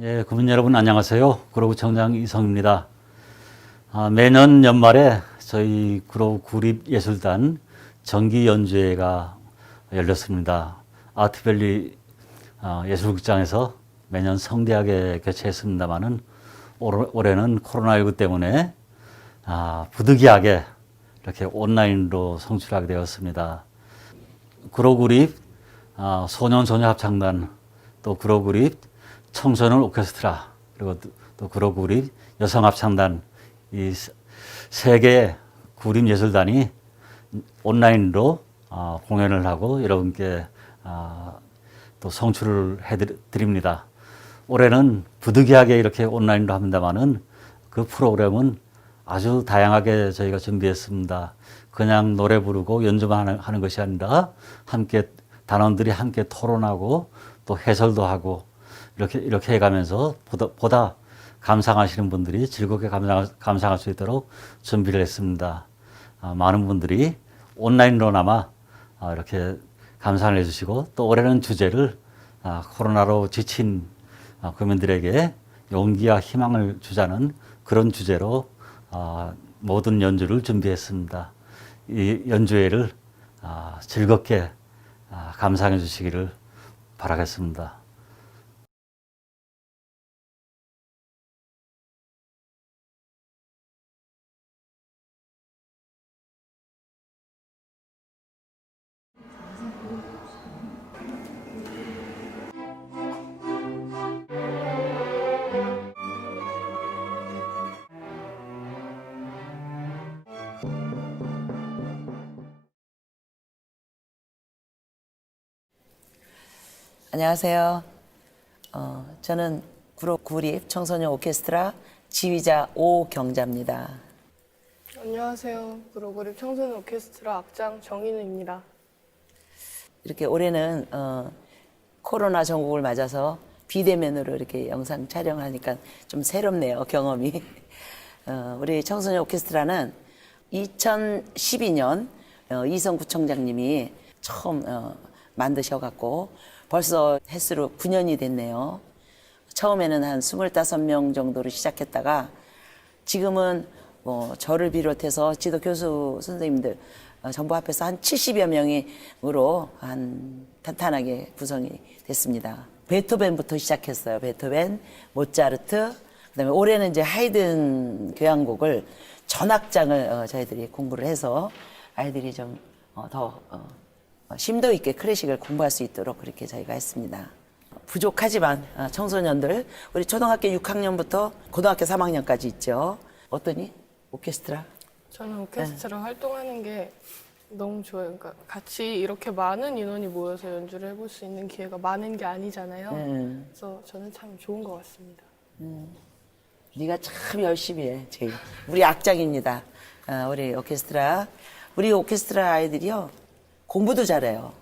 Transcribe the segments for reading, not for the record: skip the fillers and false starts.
예, 국민 여러분 안녕하세요. 구로구청장 이성입니다. 매년 연말에 저희 구로 구립예술단 정기 연주회가 열렸습니다. 아트밸리 예술극장에서 매년 성대하게 개최했습니다마는 올해는 코로나19 때문에 부득이하게 이렇게 온라인으로 송출하게 되었습니다. 구로구립 소년소녀 합창단, 또 구로구립 청소년 오케스트라, 그리고 또 구로구립 여성합창단, 이 세 개의 구립예술단이 온라인으로 공연을 하고 여러분께 또 송출을 해드립니다. 올해는 부득이하게 이렇게 온라인으로 합니다만은 그 프로그램은 아주 다양하게 저희가 준비했습니다. 그냥 노래 부르고 연주만 하는 것이 아니라 함께 단원들이 함께 토론하고 또 해설도 하고 이렇게 해가면서 보다 감상하시는 분들이 즐겁게 감상할 수 있도록 준비를 했습니다. 많은 분들이 온라인으로나마 이렇게 감상을 해주시고, 또 올해는 주제를 코로나로 지친 국민들에게 용기와 희망을 주자는 그런 주제로 모든 연주를 준비했습니다. 이 연주회를 즐겁게 감상해 주시기를 바라겠습니다. 안녕하세요. 저는 구립 청소년 오케스트라 지휘자 오경자입니다. 안녕하세요. 구로구립 청소년 오케스트라 악장 정인우입니다. 이렇게 올해는 코로나 전국을 맞아서 비대면으로 이렇게 영상 촬영하니까 좀 새롭네요, 경험이. 우리 청소년 오케스트라는 2012년 이성구청장님이 처음 만드셔갖고 벌써 횟수로 9년이 됐네요. 처음에는 한 25명 정도로 시작했다가 지금은 저를 비롯해서 지도 교수 선생님들 전부 합해서 한 70여 명으로 한 탄탄하게 구성이 됐습니다. 베토벤부터 시작했어요. 베토벤, 모차르트, 그다음에 올해는 이제 하이든 교향곡을 전악장을 저희들이 공부를 해서 아이들이 좀 더 심도 있게 클래식을 공부할 수 있도록 그렇게 저희가 했습니다. 부족하지만 청소년들, 우리 초등학교 6학년부터 고등학교 3학년까지 있죠. 어떠니? 오케스트라? 저는 오케스트라 활동하는 게 너무 좋아요. 그러니까 같이 이렇게 많은 인원이 모여서 연주를 해볼 수 있는 기회가 많은 게 아니잖아요. 그래서 저는 참 좋은 것 같습니다. 네가 참 열심히 해, 제일. 우리 악장입니다. 우리 오케스트라 아이들이요, 공부도 잘해요.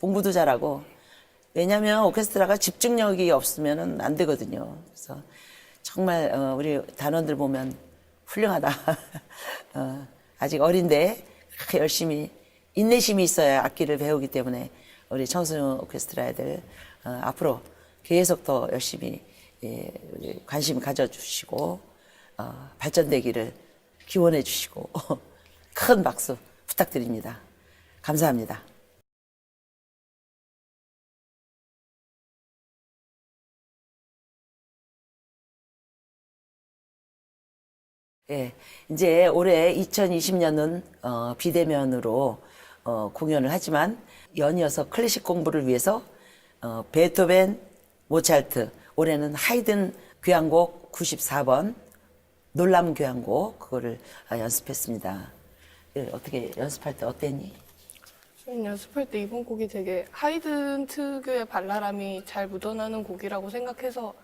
공부도 잘하고. 왜냐면 오케스트라가 집중력이 없으면 안 되거든요. 그래서 정말 우리 단원들 보면 훌륭하다. 아직 어린데 그렇게 열심히, 인내심이 있어야 악기를 배우기 때문에 우리 청소년 오케스트라 애들 앞으로 계속 더 열심히 관심 가져주시고 발전되기를 기원해 주시고 큰 박수 부탁드립니다. 감사합니다. 예, 이제 올해 2020년은 비대면으로 공연을 하지만 연이어서 클래식 공부를 위해서 베토벤, 모차르트, 올해는 하이든 교향곡 94번 놀람 교향곡 그거를 연습했습니다. 예, 어떻게 연습할 때 어땠니? 저는 연습할 때 이번 곡이 되게 하이든 특유의 발랄함이 잘 묻어나는 곡이라고 생각해서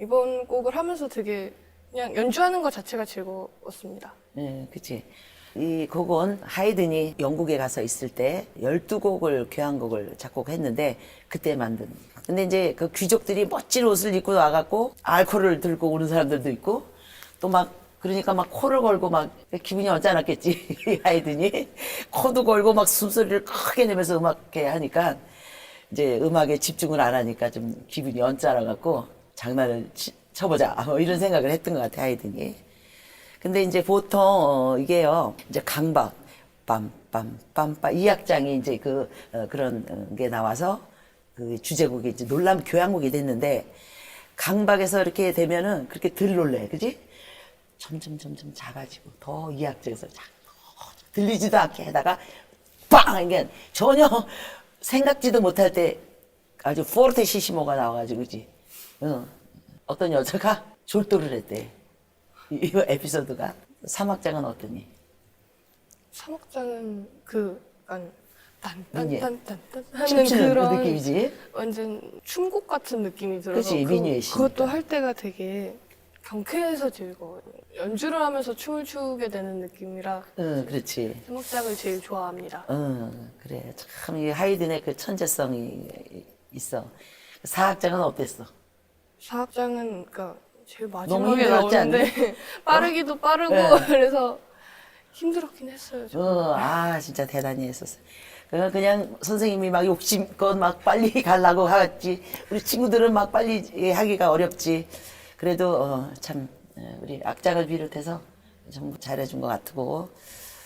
이번 곡을 하면서 되게 그냥 연주하는 것 자체가 즐거웠습니다. 예, 그치. 이 곡은 하이든이 영국에 가서 있을 때 12곡을 교향곡을 작곡했는데 그때 만든. 근데 이제 그 귀족들이 멋진 옷을 입고 와갖고 알코올을 들고 오는 사람들도 있고 또 막 그러니까 막 코를 걸고 막 기분이 언짢았겠지. 하이든이 코도 걸고 막 숨소리를 크게 내면서 음악해 하니까 이제 음악에 집중을 안 하니까 좀 기분이 언짢아갖고 장난을 쳐보자. 뭐 이런 생각을 했던 것 같아, 하이든이. 근데 이제 보통, 이게요, 이제 강박, 빰빰빰빰, 이 악장이 이제 그런 게 나와서 그 주제곡이 이제 놀람 교향곡이 됐는데, 강박에서 이렇게 되면은 그렇게 덜 놀래, 그지? 점점 작아지고, 더 이 악장에서 들리지도 않게 하다가, 빵! 이게 전혀 생각지도 못할 때 아주 포르테시시모가 나와가지고, 그지? 어떤 여자가 졸도를 했대. 이거 에피소드가. 3악장은 어떠니? 3악장은 그 약간 민예. 딴딴딴딴딴 하는 춤추는 그 그런 느낌이지? 완전 춤곡 같은 느낌이 들어서 그치, 민요의 시니까. 그것도 할 때가 되게 경쾌해서 즐거워요. 연주를 하면서 춤을 추게 되는 느낌이라 응, 그렇지. 3악장을 제일 좋아합니다. 응, 그래. 참, 이 하이든의 그 천재성이 있어. 4악장은 어땠어? 4악장은 그러니까 제일 너무 마지막에 힘들었지 나오는데 빠르기도 빠르고 네. 그래서 힘들었긴 했어요. 진짜 대단히 했었어. 그냥 선생님이 막 욕심껏 막 빨리 가려고 하지. 우리 친구들은 막 빨리 하기가 어렵지. 그래도 참 우리 악장을 비롯해서 전부 잘해준 것 같고,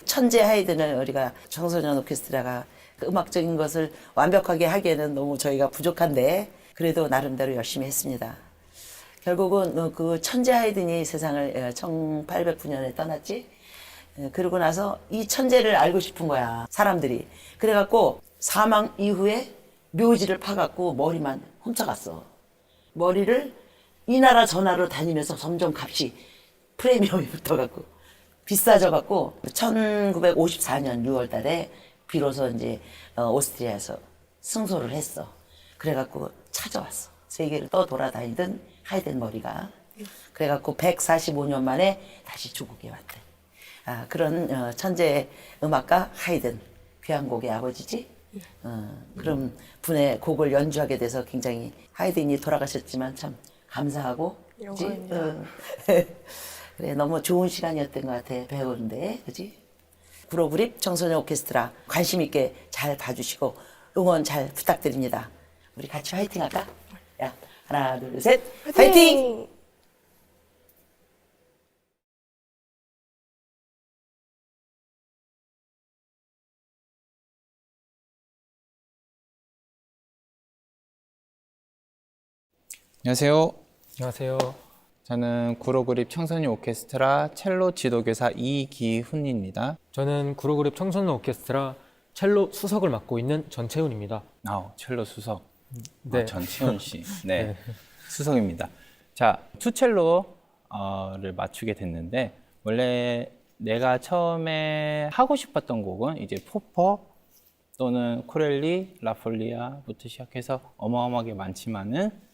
천재 하이든을 우리가 청소년 오케스트라가 그 음악적인 것을 완벽하게 하기에는 너무 저희가 부족한데 그래도 나름대로 열심히 했습니다. 결국은 그 천재 하이든이 세상을 1809년에 떠났지. 그러고 나서 이 천재를 알고 싶은 거야, 사람들이. 그래갖고 사망 이후에 묘지를 파갖고 머리만 훔쳐갔어. 머리를 이 나라 저 나라로 다니면서 점점 값이 프리미엄이 붙어갖고 비싸져갖고 1954년 6월 달에 비로소 이제 오스트리아에서 승소를 했어. 그래갖고 찾아왔어. 세계를 떠돌아다니던 하이든 머리가. 그래갖고 145년 만에 다시 조국에 왔대. 그런 천재 음악가 하이든, 교향곡의 아버지지. 그런 분의 곡을 연주하게 돼서 굉장히 하이든이 돌아가셨지만 참 감사하고, 그지? 영광입니다. 그래, 너무 좋은 시간이었던 것 같아, 배우는데, 그지? 구로구립 청소년 오케스트라 관심 있게 잘 봐주시고 응원 잘 부탁드립니다. 우리 같이 화이팅 할까? 야, 하나, 둘, 셋, 화이팅! 안녕하세요. 안녕하세요. 저는 구로구립 청소년 오케스트라 첼로 지도교사 이기훈입니다. 저는 구로그룹 청소년 오케스트라 첼로 수석을 맡고 있는 전채훈입니다. 첼로 수석. 네. 전치훈 씨. 네. 네. 수석입니다. 자, 투첼로를 맞추게 됐는데 원래 내가 처음에 하고 싶었던 곡은 이제 포퍼 또는 코렐리, 라폴리아부터 시작해서 어마어마하게 많지만은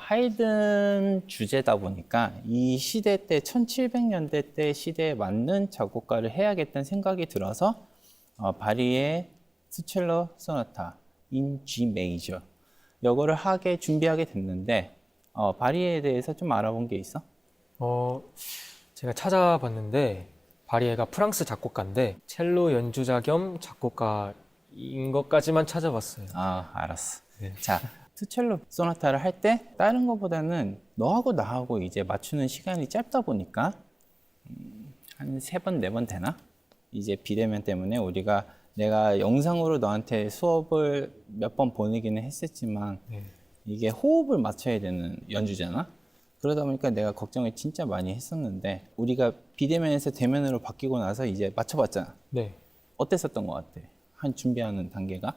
하이든 주제다 보니까 이 시대 때 1700년대 때 시대에 맞는 작곡가를 해야겠다는 생각이 들어서 바리의 투첼로 소나타 in G 메이저 이거를 준비하게 됐는데 바리에 대해서 좀 알아본 게 있어? 제가 찾아봤는데 바리에가 프랑스 작곡가인데 첼로 연주자 겸 작곡가인 것까지만 찾아봤어요. 알았어. 네. 자, 투첼로 소나타를 할 때 다른 것보다는 너하고 나하고 이제 맞추는 시간이 짧다 보니까 한 3번, 4번 되나? 이제 비대면 때문에 내가 영상으로 너한테 수업을 몇 번 보내기는 했었지만 네. 이게 호흡을 맞춰야 되는 연주잖아? 그러다 보니까 내가 걱정을 진짜 많이 했었는데 우리가 비대면에서 대면으로 바뀌고 나서 이제 맞춰봤잖아. 네. 어땠었던 것 같아? 한 준비하는 단계가?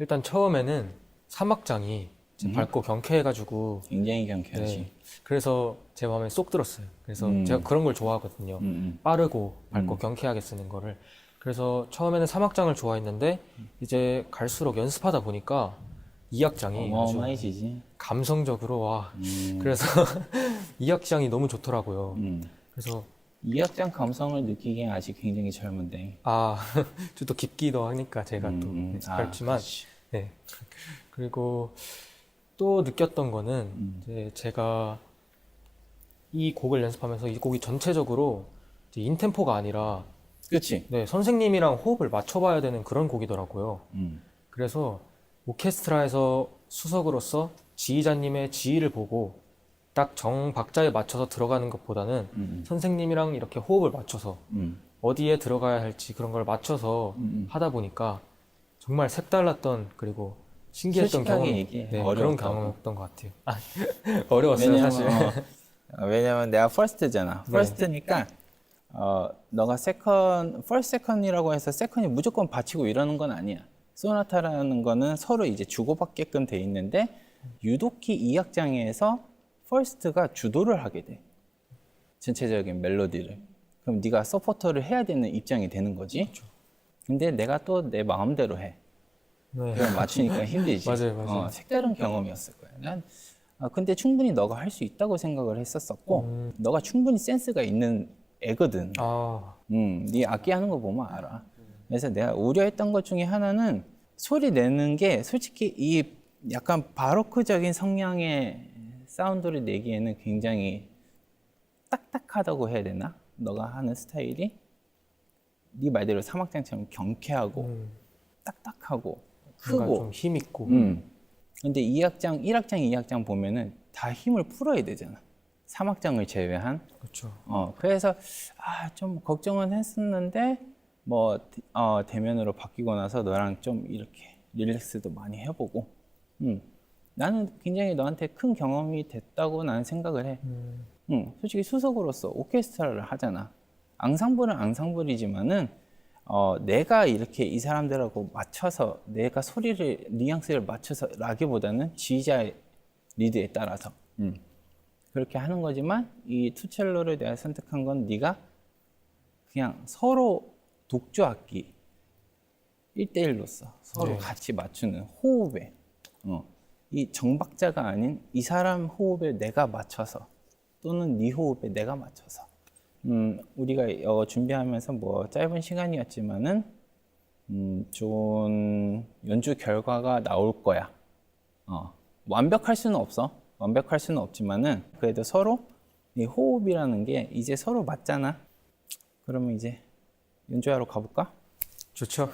일단 처음에는 3악장이 밝고 경쾌해가지고 굉장히 경쾌하지. 네. 그래서 제 마음에 쏙 들었어요. 그래서 음. 제가 그런 걸 좋아하거든요. 빠르고 밝고 경쾌하게 쓰는 거를. 그래서 처음에는 3악장을 좋아했는데 이제 갈수록 연습하다 보니까 2악장이 아주 어마어마해지지. 감성적으로 와. 그래서 2악장이 너무 좋더라고요. 그래서 이 악장 감성을 느끼기엔 아직 굉장히 젊은데. 좀 더 깊기도 하니까 제가 또 네, 그렇지만 그렇지. 네. 그리고 또 느꼈던 거는 이제 제가 이 곡을 연습하면서 이 곡이 전체적으로 이제 인템포가 아니라 그렇지. 네, 선생님이랑 호흡을 맞춰봐야 되는 그런 곡이더라고요. 그래서 오케스트라에서 수석으로서 지휘자님의 지휘를 보고 딱 정 박자에 맞춰서 들어가는 것보다는 선생님이랑 이렇게 호흡을 맞춰서 어디에 들어가야 할지 그런 걸 맞춰서 하다 보니까 정말 색달랐던 그리고 신기했던 솔직하게 경험, 얘기해. 그런 어려웠다고. 경험이었던 것 같아요. 어려웠어요, 사실. 왜냐면 내가 퍼스트잖아. 퍼스트니까 너가 세컨, 퍼스트 세컨이라고 해서 세컨이 무조건 받치고 이러는 건 아니야. 소나타라는 거는 서로 이제 주고받게끔 돼 있는데 유독히 이 악장에서 퍼스트가 주도를 하게 돼. 전체적인 멜로디를. 그럼 네가 서포터를 해야 되는 입장이 되는 거지. 근데 내가 또 내 마음대로 해. 네. 그럼 맞추니까 힘들지. 맞아요. 색다른 경험이었을 거야. 난 근데 충분히 너가 할 수 있다고 생각을 했었었고, 너가 충분히 센스가 있는 애거든. 아, 네 악기 하는 거 보면 알아. 그래서 내가 우려했던 것 중에 하나는 소리 내는 게 솔직히 이 약간 바로크적인 성향의 사운드를 내기에는 굉장히 딱딱하다고 해야 되나? 너가 하는 스타일이 네 말대로 사막장처럼 경쾌하고 딱딱하고 뭔가 크고 좀 힘 있고. 근데 2악장, 1악장, 2악장 보면은 다 힘을 풀어야 되잖아. 3악장을 제외한. 그렇죠. 그래서 좀 걱정은 했었는데 대면으로 바뀌고 나서 너랑 좀 이렇게 릴렉스도 많이 해보고 나는 굉장히 너한테 큰 경험이 됐다고 나는 생각을 해. 솔직히 수석으로서 오케스트라를 하잖아. 앙상블은 앙상블이지만은 내가 이렇게 이 사람들하고 맞춰서 내가 소리를 뉘앙스를 맞춰서 라기보다는 지휘자의 리드에 따라서 그렇게 하는 거지만 이 투첼로를 내가 선택한 건 네가 그냥 서로 독주 악기 1대1로서 서로 네. 같이 맞추는 호흡에 이 정박자가 아닌 이 사람 호흡에 내가 맞춰서 또는 네 호흡에 내가 맞춰서 우리가 준비하면서 뭐 짧은 시간이었지만은 좋은 연주 결과가 나올 거야. 완벽할 수는 없어. 완벽할 수는 없지만은 그래도 서로 이 호흡이라는 게 이제 서로 맞잖아. 그러면 이제 연주하러 가볼까? 좋죠.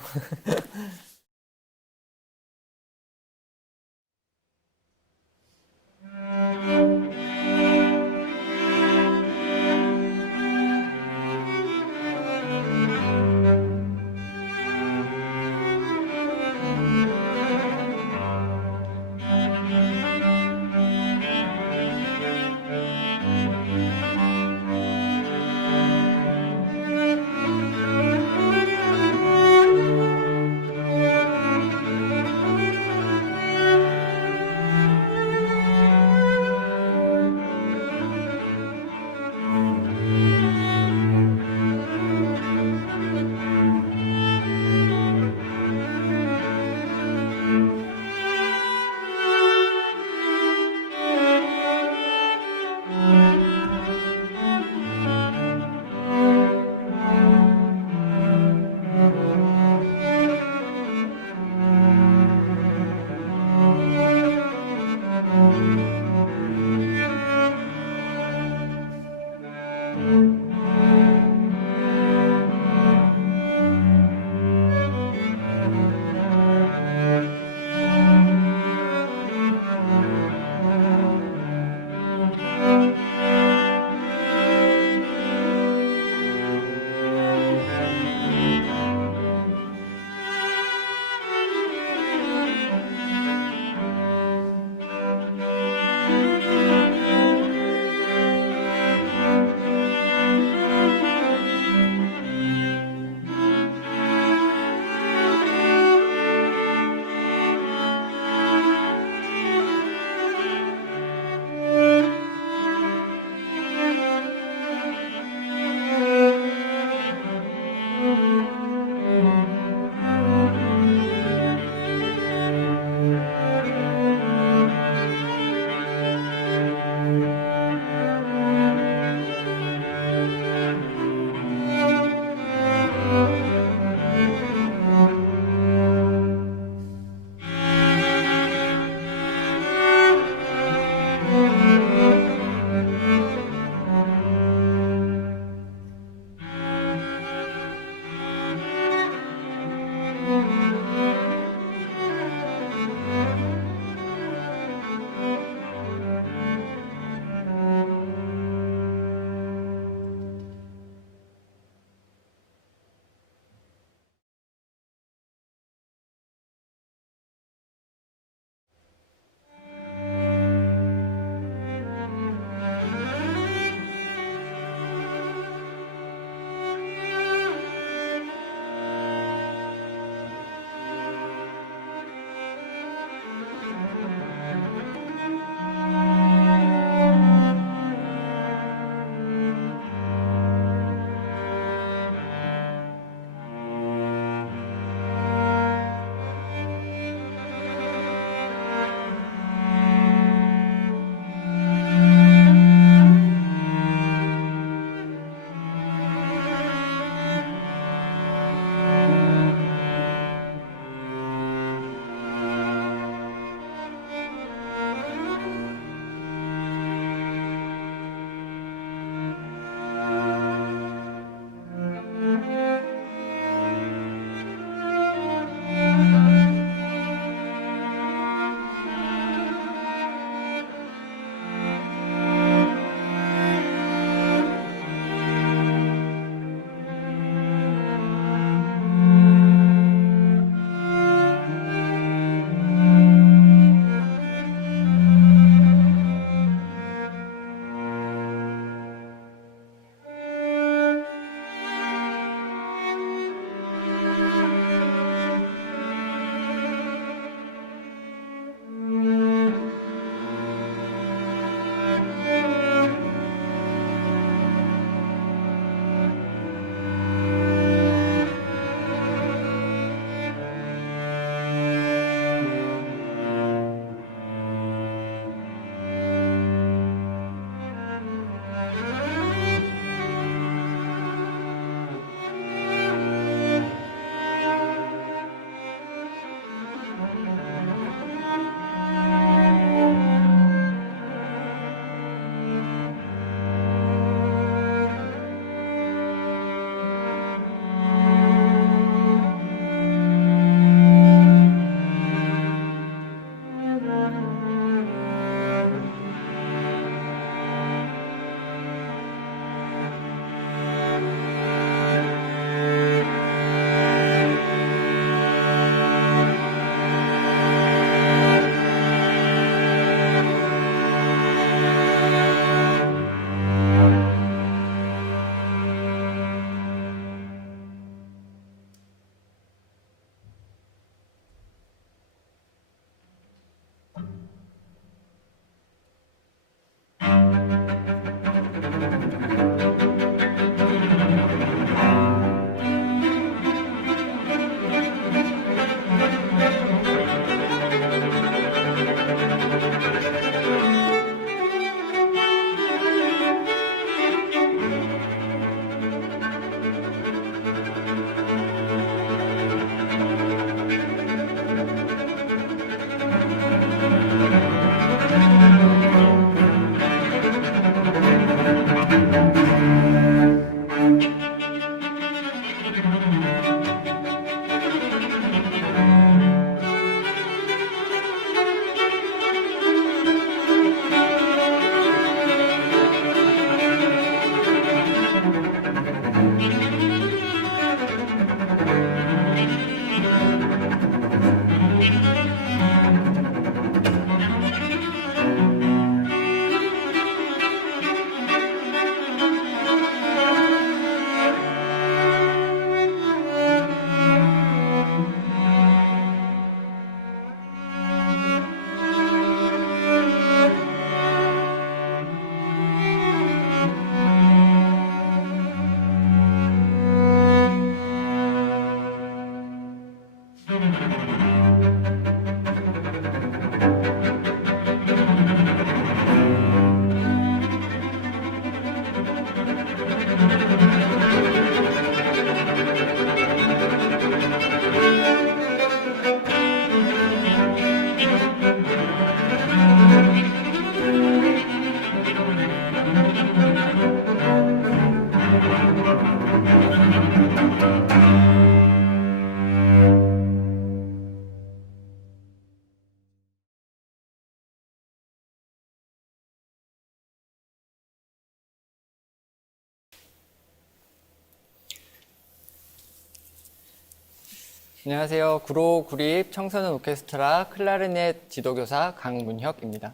안녕하세요. 구로 구립 청소년 오케스트라 클라리넷 지도교사 강문혁입니다.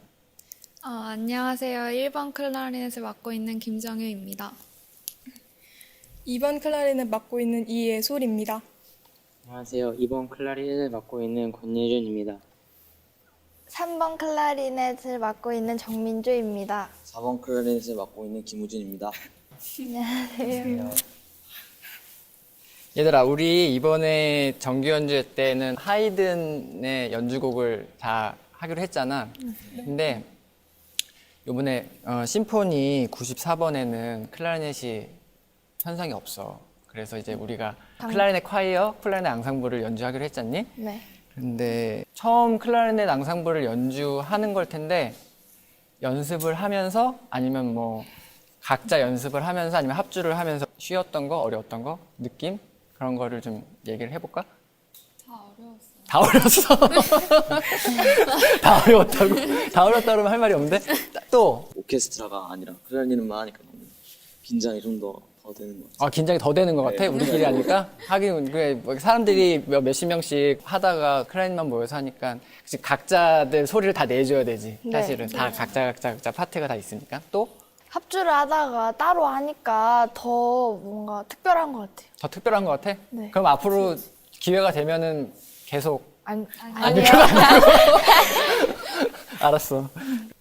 안녕하세요. 1번 클라리넷을 맡고 있는 김정유입니다. 2번 클라리넷 맡고 있는 이예솔입니다. 안녕하세요. 2번 클라리넷을 맡고 있는 권예준입니다. 3번 클라리넷을 맡고 있는 정민주입니다. 4번 클라리넷을 맡고 있는 김우진입니다. 안녕하세요. 얘들아, 우리 이번에 정규 연주회 때는 하이든의 연주곡을 다 하기로 했잖아. 근데 이번에 심포니 94번에는 클라리넷이 편성이 없어. 그래서 이제 우리가 클라리넷 콰이어, 클라리넷 앙상블을 연주하기로 했잖니? 네. 근데 처음 클라리넷 앙상블을 연주하는 걸 텐데 연습을 하면서 아니면 뭐 각자 연습을 하면서 아니면 합주를 하면서 쉬웠던 거, 어려웠던 거, 느낌? 그런 거를 좀 얘기를 해볼까? 다 어려웠어. 다 어려웠다고? 다 어렵다 그러면 할 말이 없는데? 또! 오케스트라가 아니라 클라리넷만 하니까 너무 긴장이 좀 더 되는 것 같아요. 긴장이 더 되는 것 같아? 네. 우리끼리 하니까? 하긴, 그래, 뭐 사람들이 몇십 명씩 하다가 클라리넷만 모여서 하니까, 그치, 각자들 소리를 다 내줘야 되지. 사실은. 다 각자 파트가 다 있으니까. 또? 합주를 하다가 따로 하니까 더 뭔가 특별한 것 같아요. 더 특별한 것 같아? 네. 그럼 앞으로 기회가 되면은 계속. 아니요. 알았어.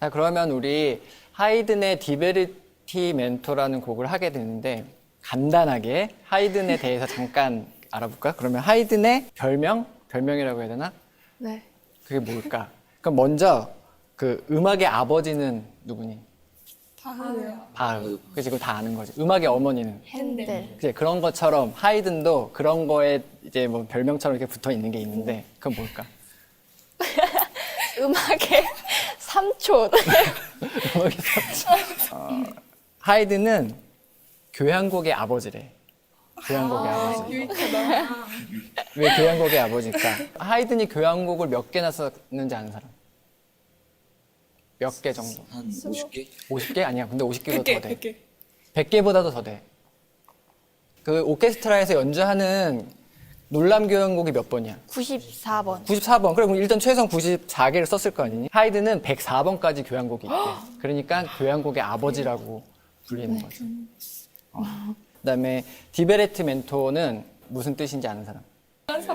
자, 그러면 우리 하이든의 디베르티 멘토라는 곡을 하게 되는데, 간단하게 하이든에 대해서 잠깐 알아볼까? 그러면 하이든의 별명이라고 해야 되나? 네. 그게 뭘까? 그럼 먼저 그 음악의 아버지는 누구니? 바흐. 그치, 그거 다 아는 거지. 음악의 어머니는? 핸델. 그치, 그런 것처럼 하이든도 그런 거에 이제 뭐 별명처럼 이렇게 붙어 있는 게 있는데, 그건 뭘까? 음악의 삼촌. 음악의 삼촌. 하이든은 교향곡의 아버지래. 교향곡의 아버지. 왜 교향곡의 아버지일까? 하이든이 교향곡을 몇 개나 썼는지 아는 사람? 몇 개 정도? 한 50개? 50개? 아니야. 근데 50개보다 더 돼. 100개보다도 더 돼. 그 오케스트라에서 연주하는 놀람 교향곡이 몇 번이야? 94번. 94번. 그럼 일단 최소한 94개를 썼을 거 아니니? 하이든은 104번까지 교향곡이 있대. 그러니까 교향곡의 아버지라고 불리는 거죠. 그다음에 디베레트 멘토는 무슨 뜻인지 아는 사람?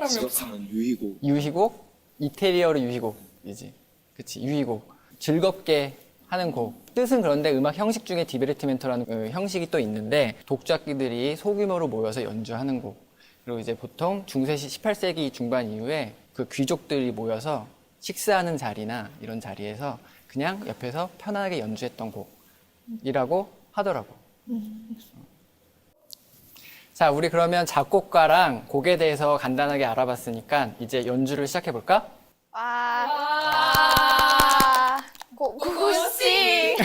직업상은 유희고. 유희곡? 이태리어로 유희곡이지. 그치, 유희곡. 즐겁게 하는 곡. 뜻은 그런데 음악 형식 중에 디베르티멘토라는 형식이 또 있는데 독주악기들이 소규모로 모여서 연주하는 곡. 그리고 이제 보통 중세 18세기 중반 이후에 그 귀족들이 모여서 식사하는 자리나 이런 자리에서 그냥 옆에서 편안하게 연주했던 곡이라고 하더라고. 자, 우리 그러면 작곡가랑 곡에 대해서 간단하게 알아봤으니까 이제 연주를 시작해 볼까? 고고씨.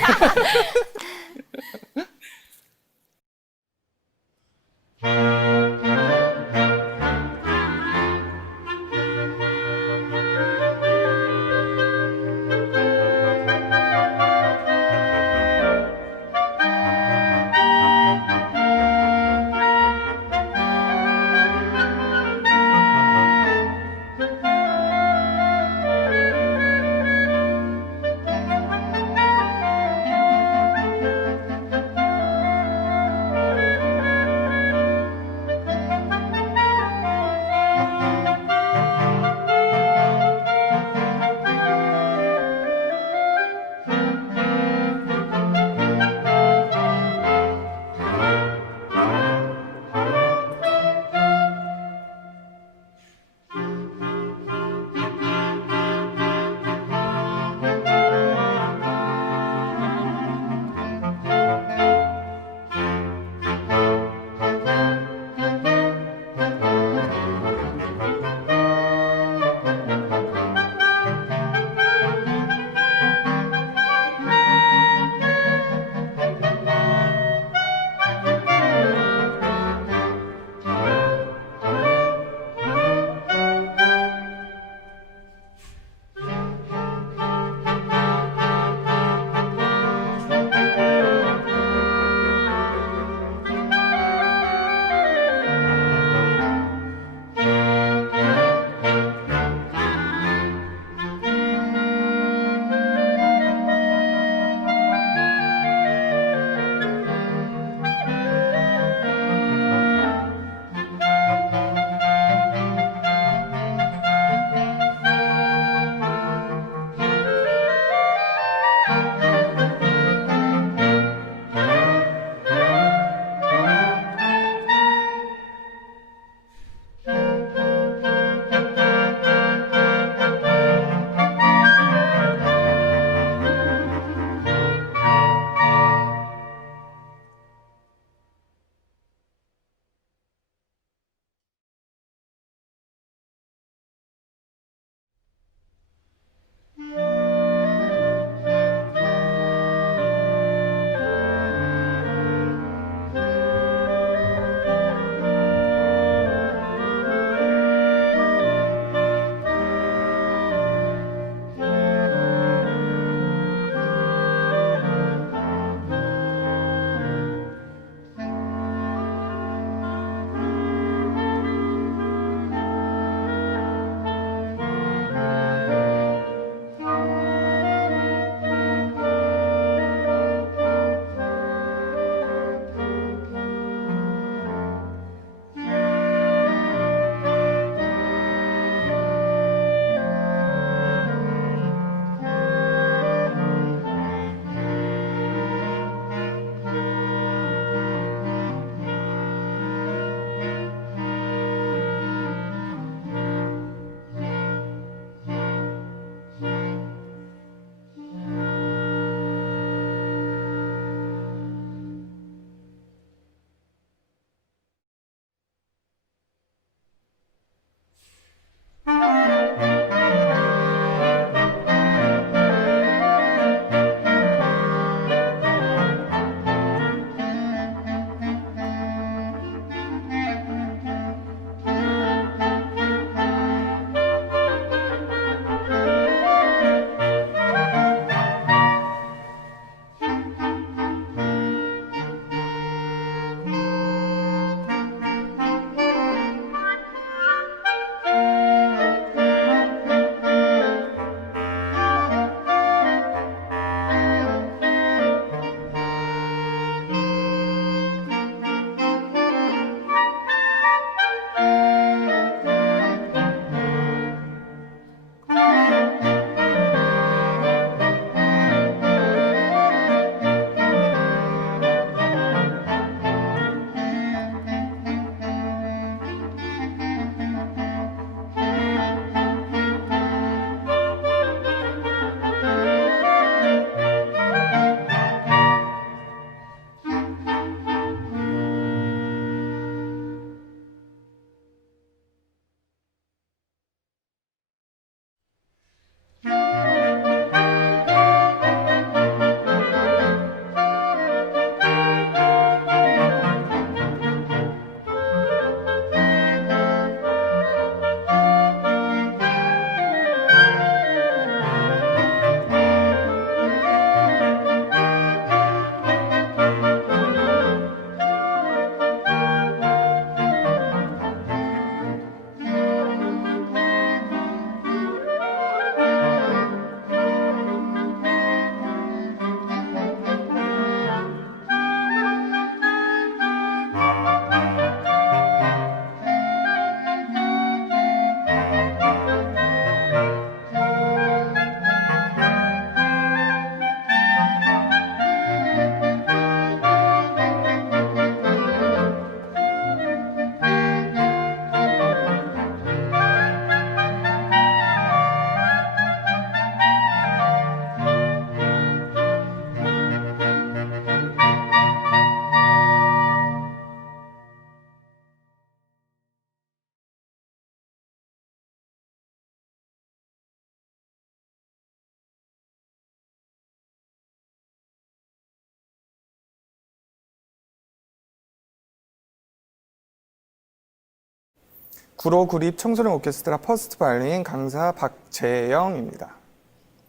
구로 구립 청소년 오케스트라 퍼스트 바이올린 강사 박재영입니다.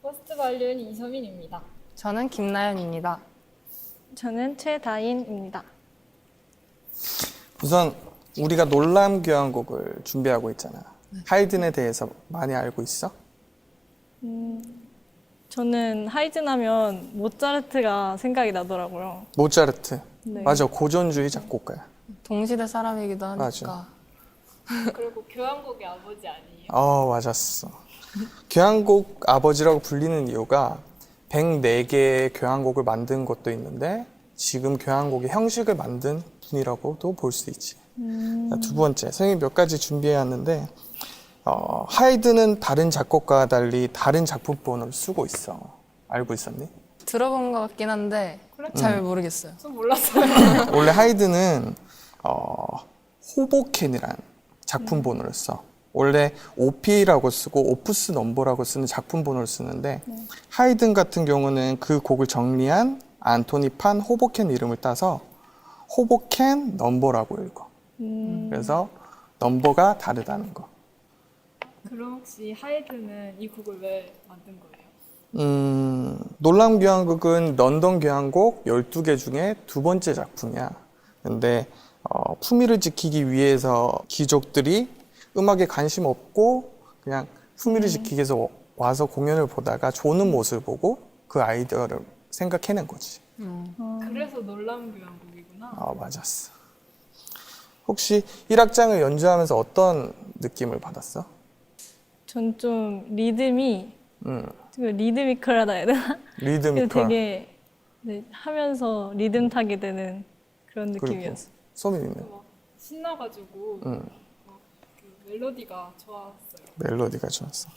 퍼스트 바이올린 이서민입니다. 저는 김나연입니다. 저는 최다인입니다. 우선 우리가 놀람 교향곡을 준비하고 있잖아. 하이든에 대해서 많이 알고 있어? 저는 하이든 하면 모차르트가 생각이 나더라고요. 모차르트. 네. 맞아, 고전주의 작곡가야. 동시대 사람이기도 하니까. 맞아. 그리고 교향곡의 아버지 아니에요? 맞았어. 교향곡 아버지라고 불리는 이유가 104개의 교향곡을 만든 것도 있는데 지금 교향곡의 형식을 만든 분이라고도 볼 수 있지. 자, 두 번째, 선생님이 몇 가지 준비해왔는데 하이든은 다른 작곡가와 달리 다른 작품본을 쓰고 있어. 알고 있었니? 들어본 것 같긴 한데 잘 모르겠어요. 좀 몰랐어요. 원래 하이든은 호보켄이란 작품본을 써. 원래 OP라고 쓰고 오프스 넘버라고 쓰는 작품본을 쓰는데 하이든 같은 경우는 그 곡을 정리한 안토니 판 호보켄 이름을 따서 호보켄 넘버라고 읽어. 그래서 넘버가 다르다는 거. 그럼 혹시 하이든은 이 곡을 왜 만든 거예요? 놀람 교향곡은 런던 교향곡 12개 중에 두 번째 작품이야. 근데 품위를 지키기 위해서 귀족들이 음악에 관심 없고 그냥 품위를 지키기 위해서 와서 공연을 보다가 조는 모습을 보고 그 아이디어를 생각해낸 거지. 그래서 놀람 교향곡이구나. 맞았어. 혹시 1악장을 연주하면서 어떤 느낌을 받았어? 전 좀 리듬이 좀 리드미컬하다 해야 되나? 리드미컬. 되게 하면서 리듬 타게 되는 그런 느낌이었어요. 소민이는? 신나가지고 그 멜로디가 좋았어요. 멜로디가 좋았어.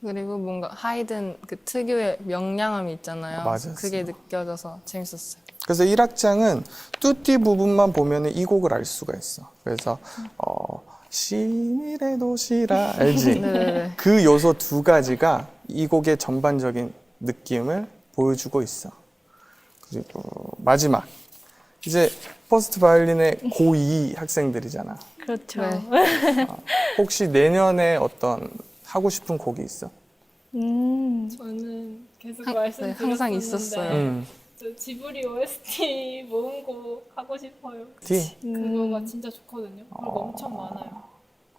그리고 뭔가 하이든 그 특유의 명량함이 있잖아요. 맞았어. 그게 느껴져서 재밌었어요. 그래서 1악장은 뚜띠 부분만 보면 이 곡을 알 수가 있어. 그래서 시미레 도시라 알지? 네네네. 그 요소 두 가지가 이 곡의 전반적인 느낌을 보여주고 있어. 그리고 마지막 이제 퍼스트 바이올린의 고2 학생들이잖아. 그렇죠. 혹시 내년에 어떤 하고 싶은 곡이 있어? 저는 계속 말씀드렸었는데 항상 있었어요. 저 지브리 OST 모음곡 하고 싶어요. 그거가 진짜 좋거든요. 그리고 엄청 많아요.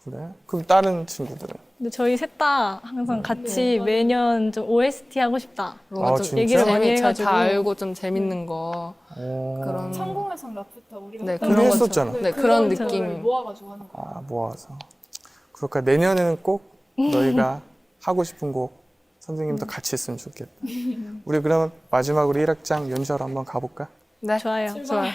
그래? 그럼 다른 친구들은? 근데 저희 셋 다 항상 같이 매년 좀 OST 하고 싶다. 뭔가 좀 얘기를 많이 해가지고 다 알고 좀 재밌는 거 그런 천공의 성 라퓨타 우리가 네, 했던 우리 그런 했었잖아. 네, 그런 느낌. 모아가지고 하는 거. 모아서. 그러니까 내년에는 꼭 너희가 하고 싶은 곡 선생님도 같이 했으면 좋겠다. 우리 그러면 마지막으로 1악장 연주하러 한번 가볼까? 네, 좋아요. 좋아요.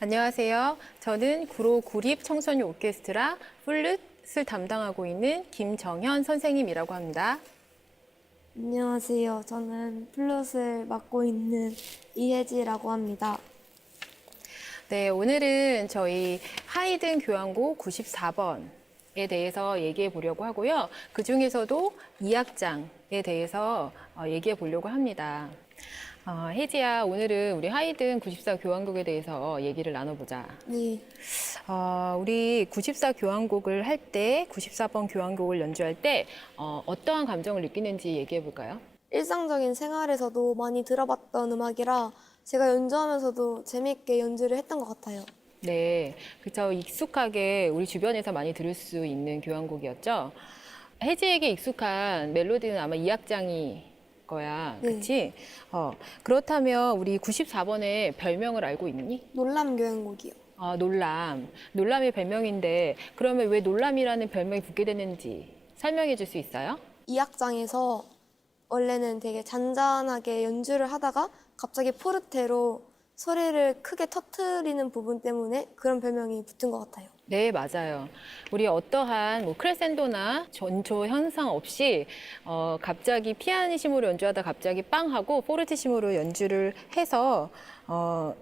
안녕하세요. 저는 구로 구립 청소년 오케스트라 플룻을 담당하고 있는 김정현 선생님이라고 합니다. 안녕하세요. 저는 플룻을 맡고 있는 이혜지라고 합니다. 네, 오늘은 저희 하이든 교향곡 94번에 대해서 얘기해 보려고 하고요. 그 중에서도 2악장에 대해서 얘기해 보려고 합니다. 혜지야, 오늘은 우리 하이든 94 교향곡에 대해서 얘기를 나눠보자. 네. 우리 94 교향곡을 할 때, 94번 교향곡을 연주할 때 어떠한 감정을 느끼는지 얘기해 볼까요? 일상적인 생활에서도 많이 들어봤던 음악이라 제가 연주하면서도 재밌게 연주를 했던 것 같아요. 네, 그렇죠. 익숙하게 우리 주변에서 많이 들을 수 있는 교향곡이었죠. 혜지에게 익숙한 멜로디는 아마 2악장이 거야, 네. 그렇지? 그렇다면 우리 94번의 별명을 알고 있니? 놀람 교향곡이요. 놀람. 놀람이 별명인데 그러면 왜 놀람이라는 별명이 붙게 됐는지 설명해 줄 수 있어요? 이 악장에서 원래는 되게 잔잔하게 연주를 하다가 갑자기 포르테로 소리를 크게 터트리는 부분 때문에 그런 별명이 붙은 것 같아요. 네, 맞아요. 우리 어떠한 크레센도나 전조 현상 없이 갑자기 피아니시모로 연주하다 갑자기 빵 하고 포르티시모로 연주를 해서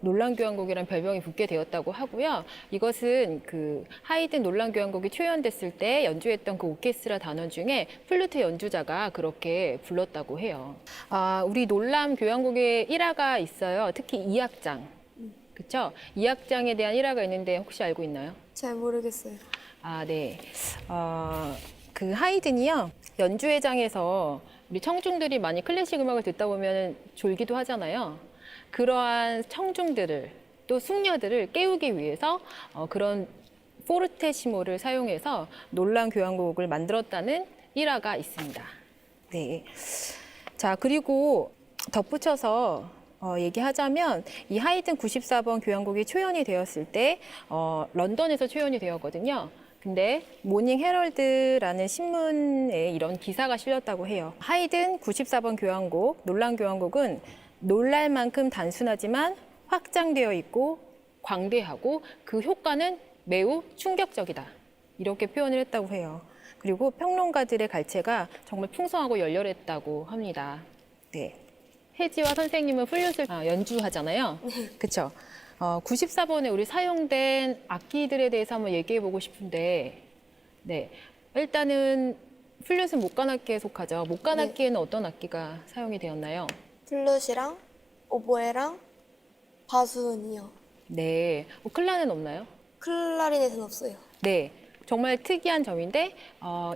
놀란 교향곡이라는 별명이 붙게 되었다고 하고요. 이것은 그 하이든 놀란 교향곡이 초연됐을 때 연주했던 그 오케스트라 단원 중에 플루트 연주자가 그렇게 불렀다고 해요. 우리 놀람 교향곡에 1화가 있어요. 특히 2악장. 그렇죠? 2악장에 대한 1화가 있는데 혹시 알고 있나요? 잘 모르겠어요. 네. 그 하이든이요. 연주회장에서 우리 청중들이 많이 클래식 음악을 듣다 보면 졸기도 하잖아요. 그러한 청중들을 또 숙녀들을 깨우기 위해서 그런 포르테시모를 사용해서 놀란 교향곡을 만들었다는 일화가 있습니다. 네. 자, 그리고 덧붙여서 얘기하자면 이 하이든 94번 교향곡이 초연이 되었을 때 런던에서 초연이 되었거든요. 근데 모닝 헤럴드라는 신문에 이런 기사가 실렸다고 해요. 하이든 94번 교향곡, 놀란 교향곡은 놀랄 만큼 단순하지만 확장되어 있고 광대하고 그 효과는 매우 충격적이다. 이렇게 표현을 했다고 해요. 그리고 평론가들의 갈채가 정말 풍성하고 열렬했다고 합니다. 네. 혜지와 선생님은 플룻을 연주하잖아요. 그렇죠? 94번에 우리 사용된 악기들에 대해서 한번 얘기해 보고 싶은데, 네. 일단은 플룻은 목관악기에 속하죠. 목관악기에는 어떤 악기가 사용이 되었나요? 플룻이랑 오보에랑 바수은이요. 네. 클라는 없나요? 클라리넷은 없어요. 네. 정말 특이한 점인데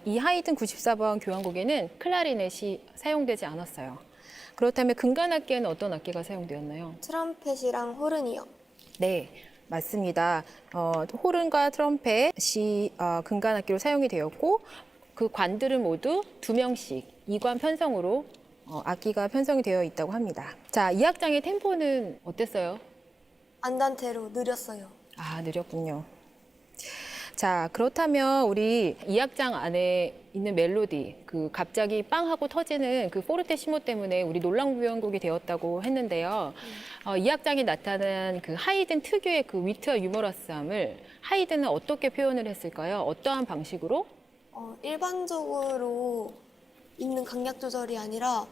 이 하이든 94번 교향곡에는 클라리넷이 사용되지 않았어요. 그렇다면 금관악기에는 어떤 악기가 사용되었나요? 트럼펫이랑 호른이요. 네, 맞습니다. 호른과 트럼펫이 금관악기로 사용이 되었고 그 관들은 모두 2명씩 2관 편성으로 악기가 편성이 되어 있다고 합니다. 자, 이 악장의 템포는 어땠어요? 안단테로 느렸어요. 느렸군요. 자, 그렇다면 우리 이 악장 안에 있는 멜로디, 그 갑자기 빵 하고 터지는 그 포르테시모 때문에 우리 놀란 교향곡이 되었다고 했는데요. 이 악장이 나타난 그 하이든 특유의 그 위트와 유머러스함을 하이든은 어떻게 표현을 했을까요? 어떠한 방식으로? 일반적으로 있는 강약 조절이 아니라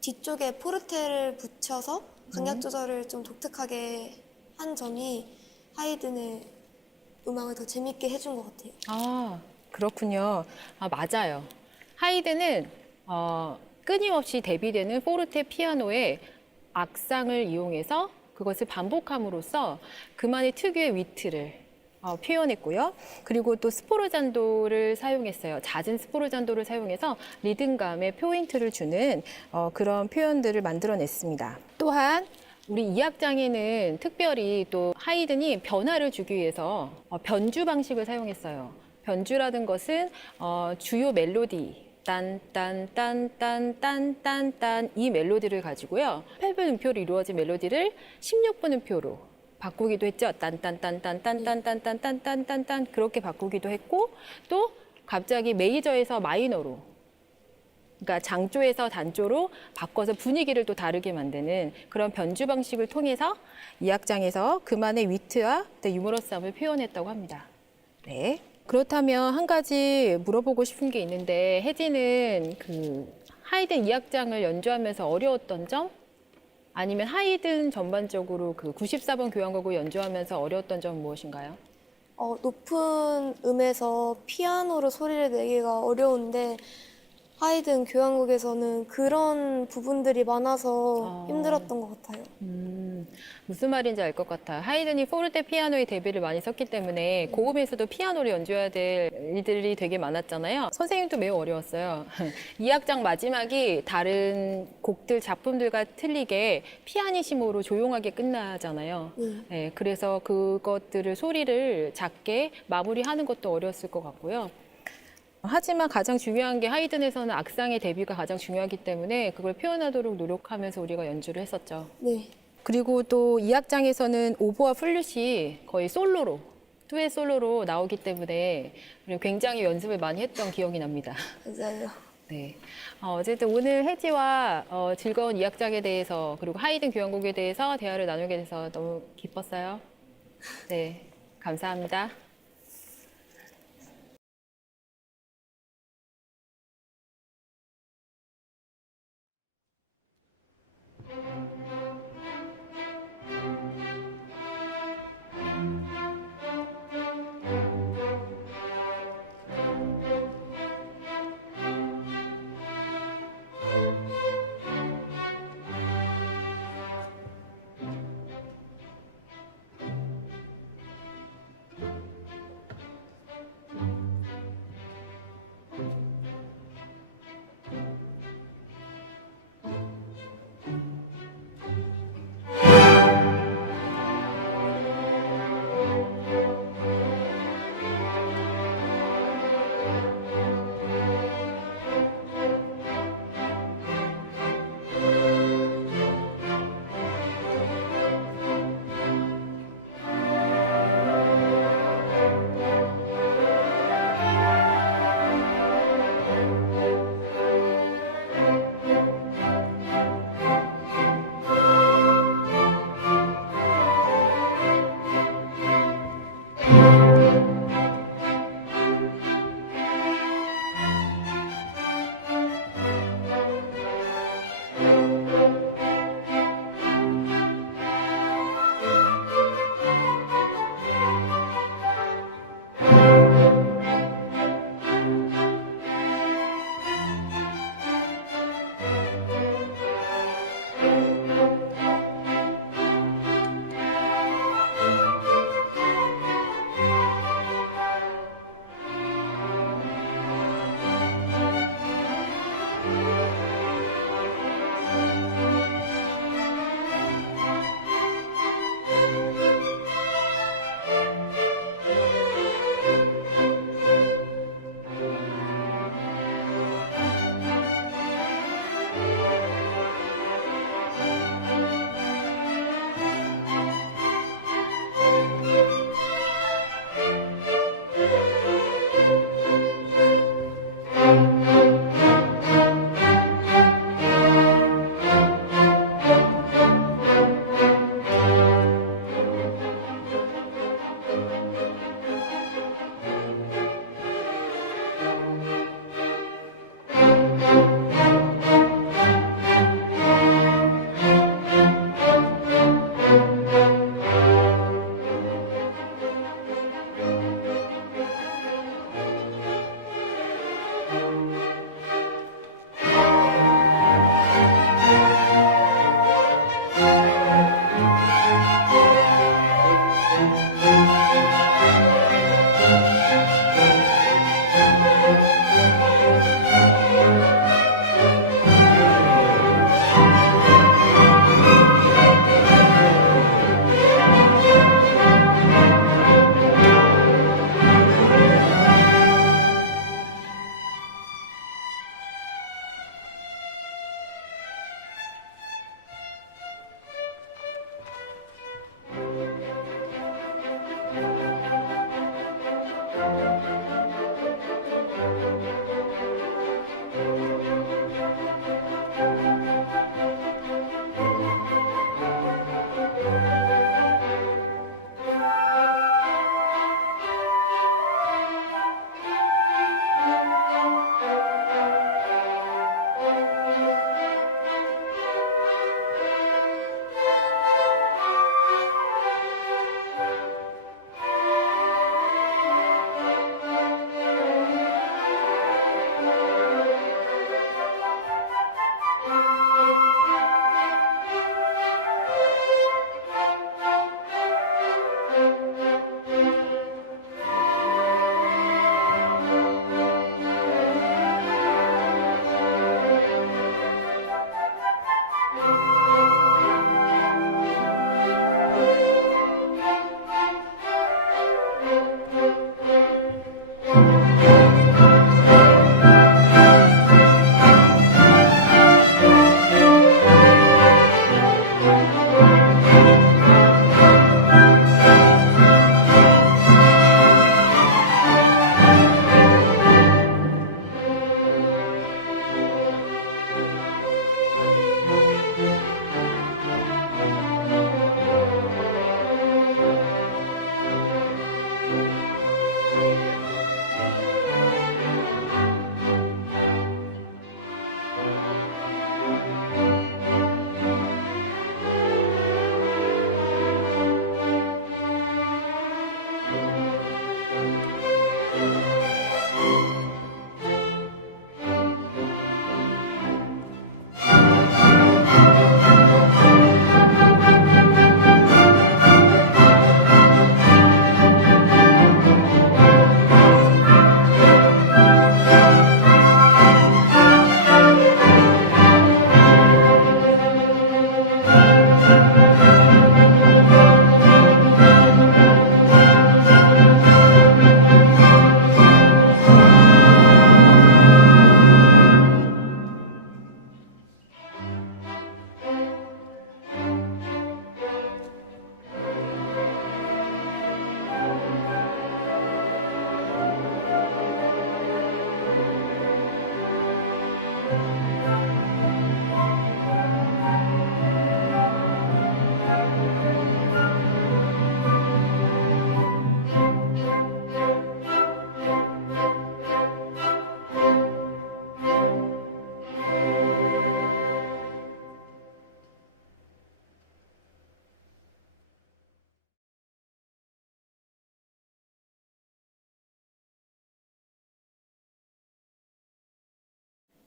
뒤쪽에 포르테를 붙여서 강약 조절을 좀 독특하게 한 점이 하이든의 음악을 더 재밌게 해준 것 같아요. 그렇군요. 맞아요. 하이든은 끊임없이 대비되는 포르테 피아노의 악상을 이용해서 그것을 반복함으로써 그만의 특유의 위트를 표현했고요. 그리고 또 스포르잔도를 사용했어요. 잦은 스포르잔도를 사용해서 리듬감에 포인트를 주는 그런 표현들을 만들어냈습니다. 또한 우리 이 악장에는 특별히 또 하이든이 변화를 주기 위해서 변주 방식을 사용했어요. 변주라는 것은 주요 멜로디 딴딴딴딴딴딴딴 이 멜로디를 가지고요. 8분 음표로 이루어진 멜로디를 16분 음표로 바꾸기도 했죠. 딴딴딴딴딴딴딴딴딴딴 그렇게 바꾸기도 했고 또 갑자기 메이저에서 마이너로 그러니까 장조에서 단조로 바꿔서 분위기를 또 다르게 만드는 그런 변주 방식을 통해서 이 악장에서 그만의 위트와 또 유머러스함을 표현했다고 합니다. 네. 그렇다면 한 가지 물어보고 싶은 게 있는데 혜진은 그 하이든 이 악장을 연주하면서 어려웠던 점? 아니면 하이든 전반적으로 그 94번 교향곡을 연주하면서 어려웠던 점은 무엇인가요? 높은 음에서 피아노로 소리를 내기가 어려운데 하이든 교향곡에서는 그런 부분들이 많아서 힘들었던 것 같아요. 무슨 말인지 알 것 같아. 하이든이 포르테 피아노의 대비를 많이 썼기 때문에 고음에서도 피아노를 연주해야 될 일들이 되게 많았잖아요. 선생님도 매우 어려웠어요. 이 악장 마지막이 다른 곡들 작품들과 틀리게 피아니시모로 조용하게 끝나잖아요. 네, 그래서 그것들을 소리를 작게 마무리하는 것도 어려웠을 것 같고요. 하지만 가장 중요한 게 하이든에서는 악상의 대비가 가장 중요하기 때문에 그걸 표현하도록 노력하면서 우리가 연주를 했었죠. 네. 그리고 또 이 악장에서는 오보와 플룻이 거의 솔로로, 듀엣 솔로로 나오기 때문에 굉장히 연습을 많이 했던 기억이 납니다. 맞아요. 네. 어쨌든 오늘 혜지와 즐거운 이 악장에 대해서 그리고 하이든 교향곡에 대해서 대화를 나누게 돼서 너무 기뻤어요. 네. 감사합니다.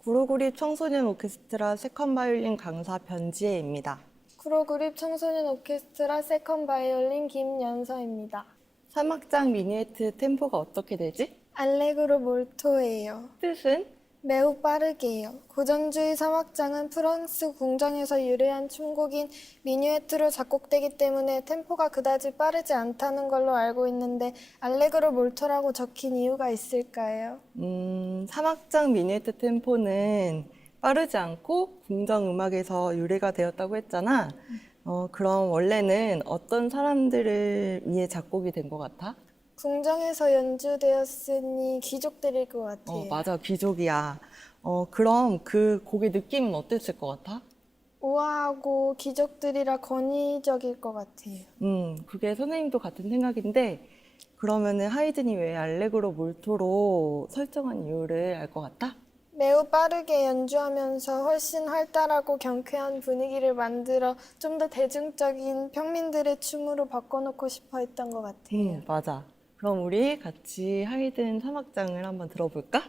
구로구립 청소년 오케스트라 세컨 바이올린 강사 변지혜입니다. 구로구립 청소년 오케스트라 세컨 바이올린 김연서입니다. 3악장 미니에트 템포가 어떻게 되지? 알레그로 몰토예요. 뜻은? 매우 빠르게요. 고전주의 3악장은 프랑스 궁정에서 유래한 춤곡인 미뉴에트로 작곡되기 때문에 템포가 그다지 빠르지 않다는 걸로 알고 있는데 알레그로 몰토라고 적힌 이유가 있을까요? 3악장 미니에트 템포는 빠르지 않고 궁정 음악에서 유래가 되었다고 했잖아. 그럼 원래는 어떤 사람들을 위해 작곡이 된 것 같아? 궁정에서 연주되었으니 귀족들일 것 같아요. 맞아, 귀족이야. 그럼 그 곡의 느낌은 어땠을 것 같아? 우아하고 귀족들이라 권위적일 것 같아요. 그게 선생님도 같은 생각인데 그러면은 하이든이 왜 알레그로 몰토로 설정한 이유를 알 것 같아? 매우 빠르게 연주하면서 훨씬 활달하고 경쾌한 분위기를 만들어 좀 더 대중적인 평민들의 춤으로 바꿔놓고 싶어 했던 것 같아요. 맞아. 그럼 우리 같이 하이든 3악장을 한번 들어볼까?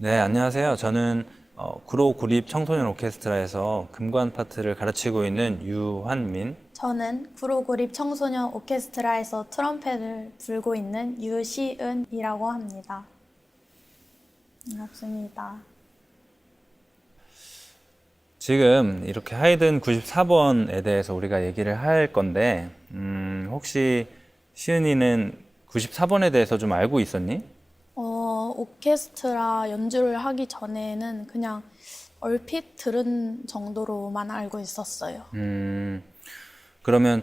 네, 안녕하세요. 저는 구로 구립 청소년 오케스트라에서 금관 파트를 가르치고 있는 유환민. 저는 구로구립 청소년 오케스트라에서 트럼펫을 불고 있는 유시은이라고 합니다. 반갑습니다. 지금 이렇게 하이든 94번에 대해서 우리가 얘기를 할 건데, 혹시 시은이는 94번에 대해서 좀 알고 있었니? 오케스트라 연주를 하기 전에는 그냥 얼핏 들은 정도로만 알고 있었어요. 그러면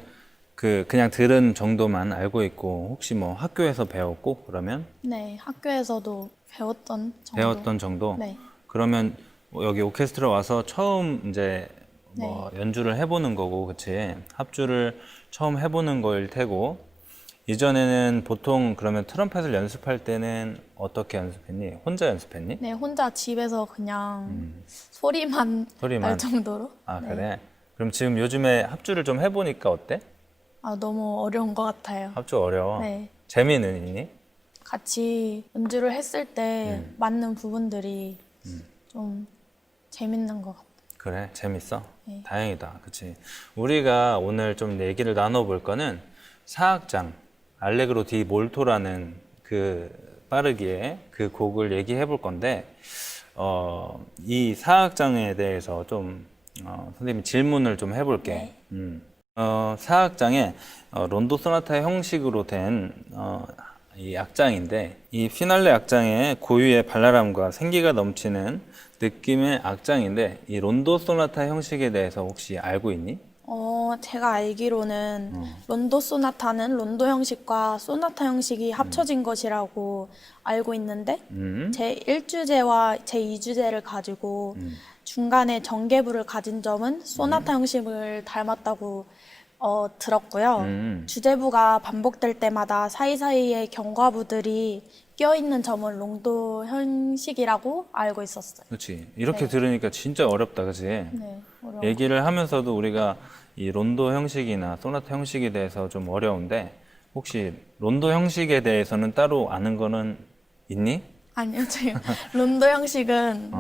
그냥 들은 정도만 알고 있고, 혹시 뭐 학교에서 배웠고, 그러면? 네, 학교에서도 배웠던 정도. 배웠던 정도? 네. 그러면 여기 오케스트라 와서 처음 이제 뭐 연주를 해보는 거고, 그치? 합주를 처음 해보는 거일 테고, 이전에는 보통 그러면 트럼펫을 연습할 때는 어떻게 연습했니? 혼자 연습했니? 네, 혼자 집에서 그냥 소리만 날 정도로. 아, 네. 그래? 그럼 지금 요즘에 합주를 좀 해보니까 어때? 아, 너무 어려운 것 같아요. 합주 어려워? 네. 재미는 있니? 같이 연주를 했을 때 맞는 부분들이 좀 재밌는 것 같아요. 그래, 재밌어? 네. 다행이다, 그치? 우리가 오늘 좀 얘기를 나눠볼 거는 사악장, 알레그로 디 몰토라는 그 빠르기에 그 곡을 얘기해 볼 건데, 이 사악장에 대해서 좀 선생님이 질문을 좀 해볼게. 사악장에 론도 소나타 형식으로 된 이 악장인데, 이 피날레 악장의 고유의 발랄함과 생기가 넘치는 느낌의 악장인데, 이 론도 소나타 형식에 대해서 혹시 알고 있니? 제가 알기로는 론도 소나타는 론도 형식과 소나타 형식이 합쳐진 것이라고 알고 있는데 제 1주제와 제 2주제를 가지고 중간에 전개부를 가진 점은 소나타 형식을 닮았다고 들었고요. 주제부가 반복될 때마다 사이사이에 경과부들이 껴있는 점은 론도 형식이라고 알고 있었어요. 그렇지. 이렇게 네. 들으니까 진짜 어렵다, 그치? 네, 어려워. 얘기를 하면서도 우리가 이 론도 형식이나 소나타 형식에 대해서 좀 어려운데, 혹시 론도 형식에 대해서는 따로 아는 거는 있니? 아니요, 제가 론도 형식은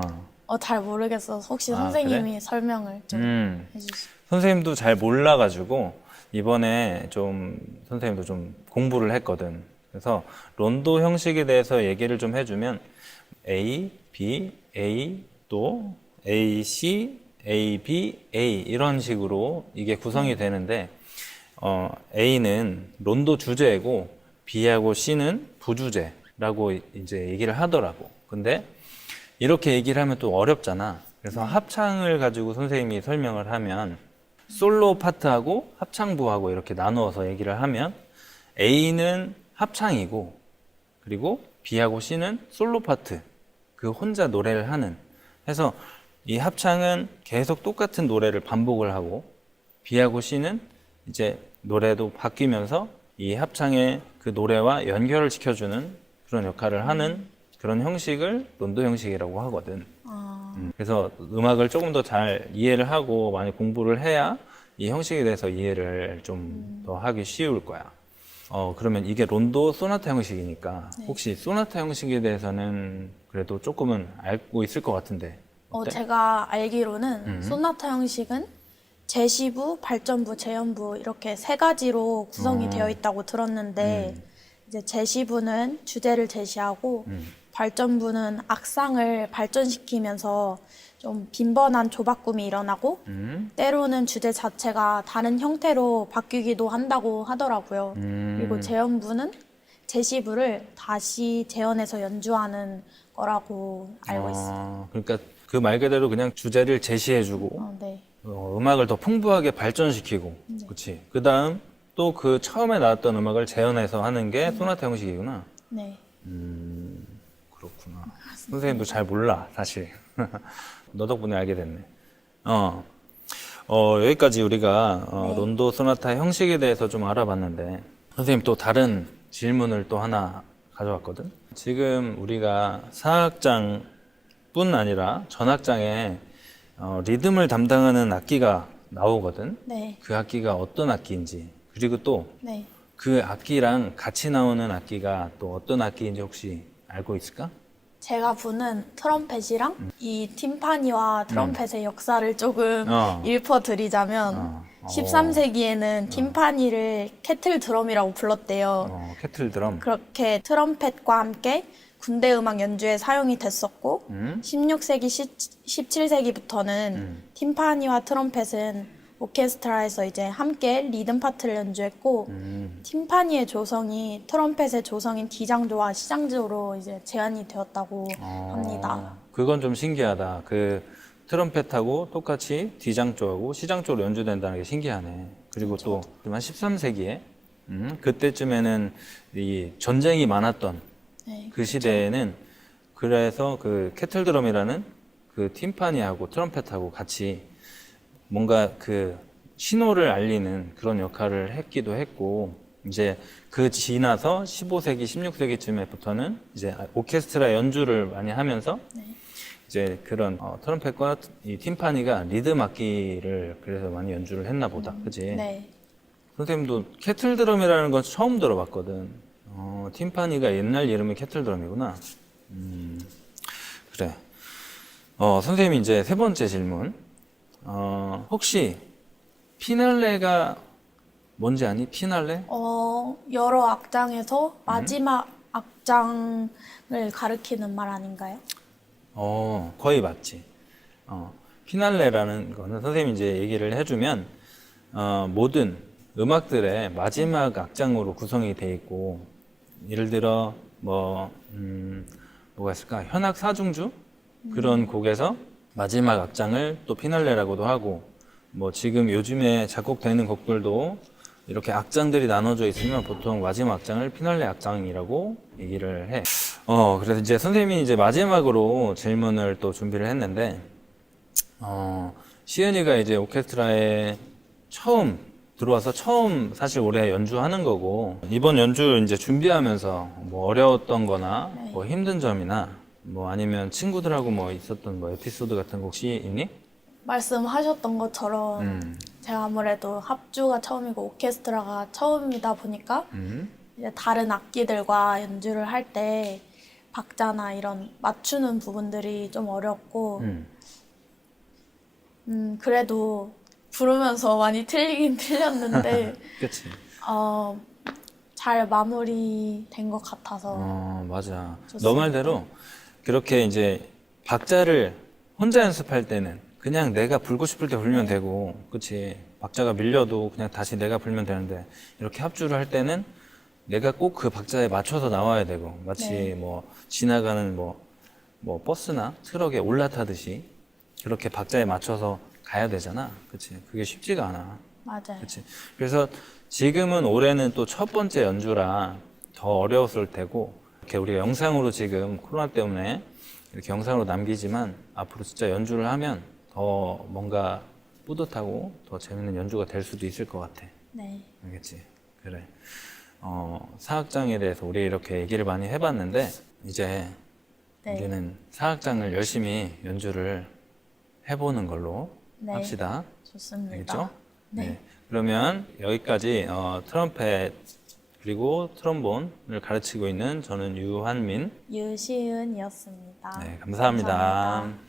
잘 모르겠어서 혹시 선생님이 그래? 설명을 좀 해주시죠. 선생님도 잘 몰라가지고 이번에 좀 선생님도 좀 공부를 했거든. 그래서 론도 형식에 대해서 얘기를 좀 해주면 A, B, A, 또 A, C, A, B, A 이런 식으로 이게 구성이 되는데, A는 론도 주제이고 B하고 C는 부주제라고 이제 얘기를 하더라고. 근데 이렇게 얘기를 하면 또 어렵잖아. 그래서 합창을 가지고 선생님이 설명을 하면 솔로 파트하고 합창부하고 이렇게 나누어서 얘기를 하면 A는 합창이고, 그리고 B하고 C는 솔로 파트, 그 혼자 노래를 하는. 해서 이 합창은 계속 똑같은 노래를 반복을 하고, B하고 C는 이제 노래도 바뀌면서 이 합창의 그 노래와 연결을 시켜주는 그런 역할을 하는 그런 형식을 론도 형식이라고 하거든. 그래서 음악을 조금 더 잘 이해를 하고 많이 공부를 해야 이 형식에 대해서 이해를 좀 더 하기 쉬울 거야. 그러면 이게 론도 소나타 형식이니까 혹시 소나타 형식에 대해서는 그래도 조금은 알고 있을 것 같은데 어때? 제가 알기로는 소나타 형식은 제시부, 발전부, 재현부 이렇게 세 가지로 구성이 되어 있다고 들었는데 이제 제시부는 주제를 제시하고 발전부는 악상을 발전시키면서 좀 빈번한 조바꿈이 일어나고 때로는 주제 자체가 다른 형태로 바뀌기도 한다고 하더라고요. 그리고 재현부는 제시부를 다시 재현해서 연주하는 거라고 알고 있어요. 그러니까 그 말 그대로 그냥 주제를 제시해주고 네. 음악을 더 풍부하게 발전시키고, 그렇지. 그 다음 또 그 처음에 나왔던 음악을 재현해서 하는 게 소나타 형식이구나. 네. 그렇구나. 선생님도 잘 몰라, 사실. 너 덕분에 알게 됐네. 여기까지 우리가 론도 소나타 형식에 대해서 좀 알아봤는데, 선생님 또 다른 질문을 또 하나 가져왔거든. 지금 우리가 사악장뿐 아니라 전악장에 리듬을 담당하는 악기가 나오거든. 네. 그 악기가 어떤 악기인지, 그리고 또 네. 그 악기랑 같이 나오는 악기가 또 어떤 악기인지 혹시 알고 있을까? 제가 부는 트럼펫이랑 이 팀파니와 트럼펫의 역사를 조금 읊어드리자면 13세기에는 팀파니를 캐틀 드럼이라고 불렀대요. 캐틀 드럼. 그렇게 트럼펫과 함께 군대 음악 연주에 사용이 됐었고 16세기, 17세기부터는 팀파니와 트럼펫은 오케스트라에서 이제 함께 리듬 파트를 연주했고 팀파니의 조성이 트럼펫의 조성인 D장조와 C장조로 이제 제한이 되었다고 합니다. 그건 좀 신기하다. 그 트럼펫하고 똑같이 D장조하고 C장조로 연주된다는 게 신기하네. 그리고 또 한 13세기에 그때쯤에는 이 전쟁이 많았던 그 시대에는 그래서 그 캐틀 드럼이라는 그 팀파니하고 트럼펫하고 같이 뭔가 그 신호를 알리는 그런 역할을 했기도 했고, 이제 그 지나서 15세기, 16세기쯤에부터는 이제 오케스트라 연주를 많이 하면서 이제 그런 트럼펫과 이 팀파니가 리듬 악기를 그래서 많이 연주를 했나 보다. 그치? 네. 선생님도 캐틀 드럼이라는 건 처음 들어봤거든. 팀파니가 옛날 이름이 캐틀 드럼이구나. 그래. 선생님이 이제 세 번째 질문. 혹시 피날레가 뭔지 아니? 피날레? 여러 악장에서 마지막 악장을 가리키는 말 아닌가요? 거의 맞지. 피날레라는 거는 선생님이 이제 얘기를 해주면, 모든 음악들의 마지막 악장으로 구성이 돼 있고, 예를 들어, 뭐가 있을까? 현악 사중주? 그런 곡에서 마지막 악장을 또 피날레라고도 하고, 뭐 지금 요즘에 작곡되는 곡들도 이렇게 악장들이 나눠져 있으면 보통 마지막 악장을 피날레 악장이라고 얘기를 해. 그래서 이제 선생님이 이제 마지막으로 질문을 또 준비를 했는데, 시은이가 이제 오케스트라에 처음 들어와서 처음 사실 올해 연주하는 거고, 이번 연주 이제 준비하면서 뭐 어려웠던 거나 뭐 힘든 점이나 뭐 아니면 친구들하고 뭐 있었던 뭐 에피소드 같은 거 혹시 있니? 말씀하셨던 것처럼 제가 아무래도 합주가 처음이고 오케스트라가 처음이다 보니까 이제 다른 악기들과 연주를 할 때 박자나 이런 맞추는 부분들이 좀 어렵고 그래도 부르면서 많이 틀리긴 틀렸는데 그치. 잘 마무리된 것 같아서 맞아. 좋습니다. 너 말대로 그렇게 이제 박자를 혼자 연습할 때는 그냥 내가 불고 싶을 때 불면 되고, 그치. 박자가 밀려도 그냥 다시 내가 불면 되는데, 이렇게 합주를 할 때는 내가 꼭 그 박자에 맞춰서 나와야 되고, 마치 뭐 지나가는 뭐 버스나 트럭에 올라타듯이 그렇게 박자에 맞춰서 가야 되잖아. 그치. 그게 쉽지가 않아. 맞아요. 그치. 그래서 지금은 올해는 또 첫 번째 연주라 더 어려웠을 테고, 이렇게 우리가 영상으로 지금 코로나 때문에 이렇게 영상으로 남기지만 앞으로 진짜 연주를 하면 더 뭔가 뿌듯하고 더 재밌는 연주가 될 수도 있을 것 같아. 네. 알겠지? 그래. 사악장에 대해서 우리 이렇게 얘기를 많이 해봤는데, 이제 우리는 사악장을 열심히 연주를 해보는 걸로 합시다. 좋습니다. 알겠죠? 네. 그러면 여기까지 트럼펫 그리고 트럼본을 가르치고 있는 저는 유한민, 유시은이었습니다. 네, 감사합니다. 감사합니다.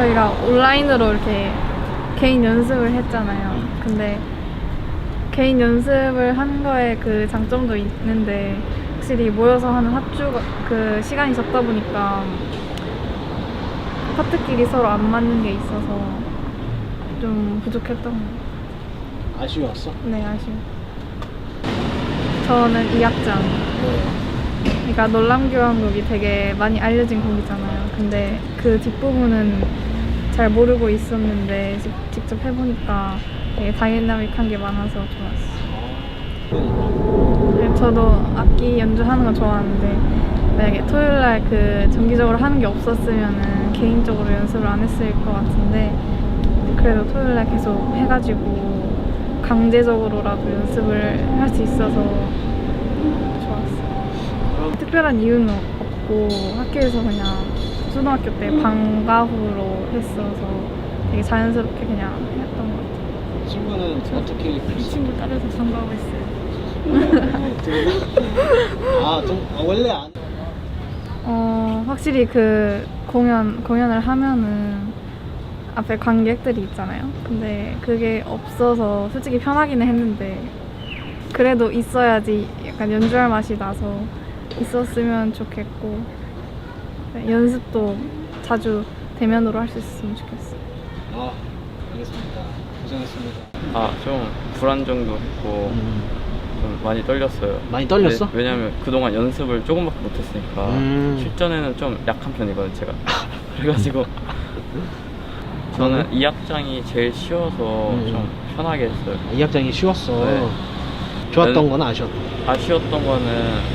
저희가 온라인으로 이렇게 개인 연습을 했잖아요. 근데 개인 연습을 하는 거에 그 장점도 있는데 확실히 모여서 하는 합주가 그 시간이 적다 보니까 파트끼리 서로 안 맞는 게 있어서 좀 부족했던 것 같아요. 아쉬웠어? 네, 아쉬워. 저는 2악장. 그러니까 놀람교환곡이 되게 많이 알려진 곡이잖아요. 근데 그 뒷부분은 잘 모르고 있었는데 직접 해보니까 되게 다이나믹한 게 많아서 좋았어요. 저도 악기 연주하는 거 좋아하는데 만약에 토요일날 그 정기적으로 하는 게 없었으면은 개인적으로 연습을 안 했을 것 같은데 그래도 토요일날 계속 해가지고 강제적으로라도 연습을 할 수 있어서 좋았어요. 특별한 이유는 없고 학교에서 그냥 초등학교 때 방과후로 했어서 되게 자연스럽게 그냥 했던 것 같아요. 친구는 어떻게 이 친구 따라서 방과후 했어요. 원래 안. 확실히 그 공연을 하면은 앞에 관객들이 있잖아요. 근데 그게 없어서 솔직히 편하기는 했는데 그래도 있어야지 약간 연주할 맛이 나서 있었으면 좋겠고 연습도 자주 대면으로 할 수 있었으면 좋겠어요. 알겠습니다. 고생했습니다. 좀 불안정도 했고 좀 많이 떨렸어요. 많이 떨렸어? 왜냐면 그동안 연습을 조금밖에 못했으니까 실전에는 좀 약한 편이거든요, 제가. 그래가지고 저는 2악장이 제일 쉬워서 좀 편하게 했어요. 2악장이 쉬웠어. 네. 좋았던 건 아쉬웠던 거. 아쉬웠던 거는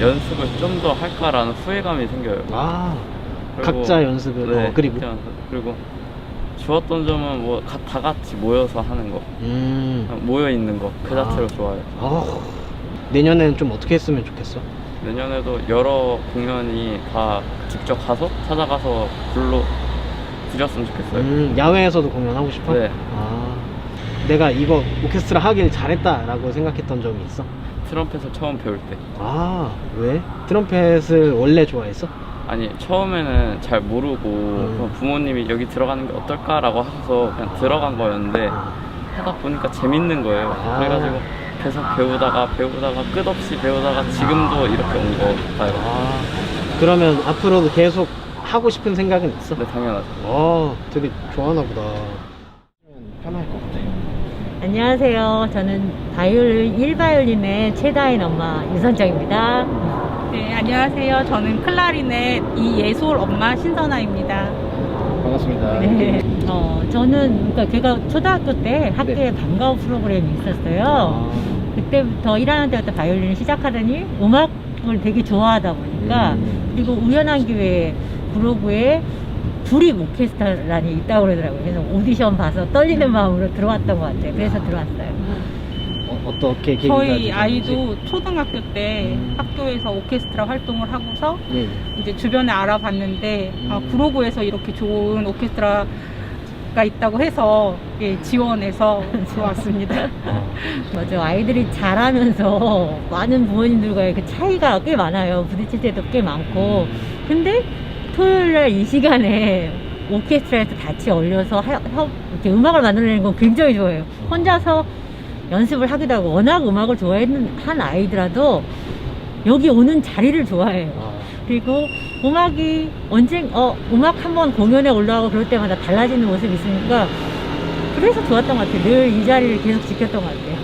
연습을 좀 더 할까라는 후회감이 생겨요. 그리고, 각자 연습을 네, 그리고 각자 연습. 그리고 좋았던 점은 뭐 다 같이 모여서 하는 거, 모여 있는 거 그 자체로 좋아요. 내년에는 좀 어떻게 했으면 좋겠어? 내년에도 여러 공연이 다 직접 가서 찾아가서 드렸으면 좋겠어요. 야외에서도 공연하고 싶어? 네. 내가 이거 오케스트라 하길 잘했다라고 생각했던 점이 있어? 트럼펫을 처음 배울 때. 왜? 트럼펫을 원래 좋아했어? 아니, 처음에는 잘 모르고 그냥 부모님이 여기 들어가는 게 어떨까라고 하셔서 그냥 들어간 거였는데 하다 보니까 재밌는 거예요. 그래가지고 계속 배우다가 끝없이 배우다가 지금도 이렇게 온 거 같아요. 그러면 앞으로도 계속 하고 싶은 생각은 있어? 네, 당연하죠. 되게 좋아하나 보다. 편할 것 같아요. 안녕하세요. 저는 바이올린 1바이올린의 최다인 엄마 유선정입니다. 네, 안녕하세요. 저는 클라리넷 이예솔 엄마 신선아입니다. 반갑습니다. 네. 저는 그러니까 제가 초등학교 때 학교에 방과후 프로그램이 있었어요. 그때부터 1학년 때부터 바이올린을 시작하더니 음악을 되게 좋아하다 보니까 그리고 우연한 기회에 구로구에 구립 오케스트라니 있다고 그러더라고요. 그래서 오디션 봐서 떨리는 마음으로 들어왔던 것 같아요. 그래서 들어왔어요. 어떻게 저희 아이도 초등학교 때 학교에서 오케스트라 활동을 하고서 이제 주변에 알아봤는데 구로구에서 이렇게 좋은 오케스트라가 있다고 해서 지원해서 들어왔습니다. 맞아, 아이들이 잘하면서 많은 부모님들과의 그 차이가 꽤 많아요. 부딪힐 때도 꽤 많고. 근데 토요일날 이 시간에 오케스트라에서 같이 어울려서 이렇게 음악을 만들어내는 건 굉장히 좋아요. 혼자서 연습을 하기도 하고 워낙 음악을 좋아하는 한 아이들라도 여기 오는 자리를 좋아해요. 그리고 음악이 음악 한번 공연에 올라가고 그럴 때마다 달라지는 모습이 있으니까 그래서 좋았던 것 같아요. 늘 이 자리를 계속 지켰던 것 같아요.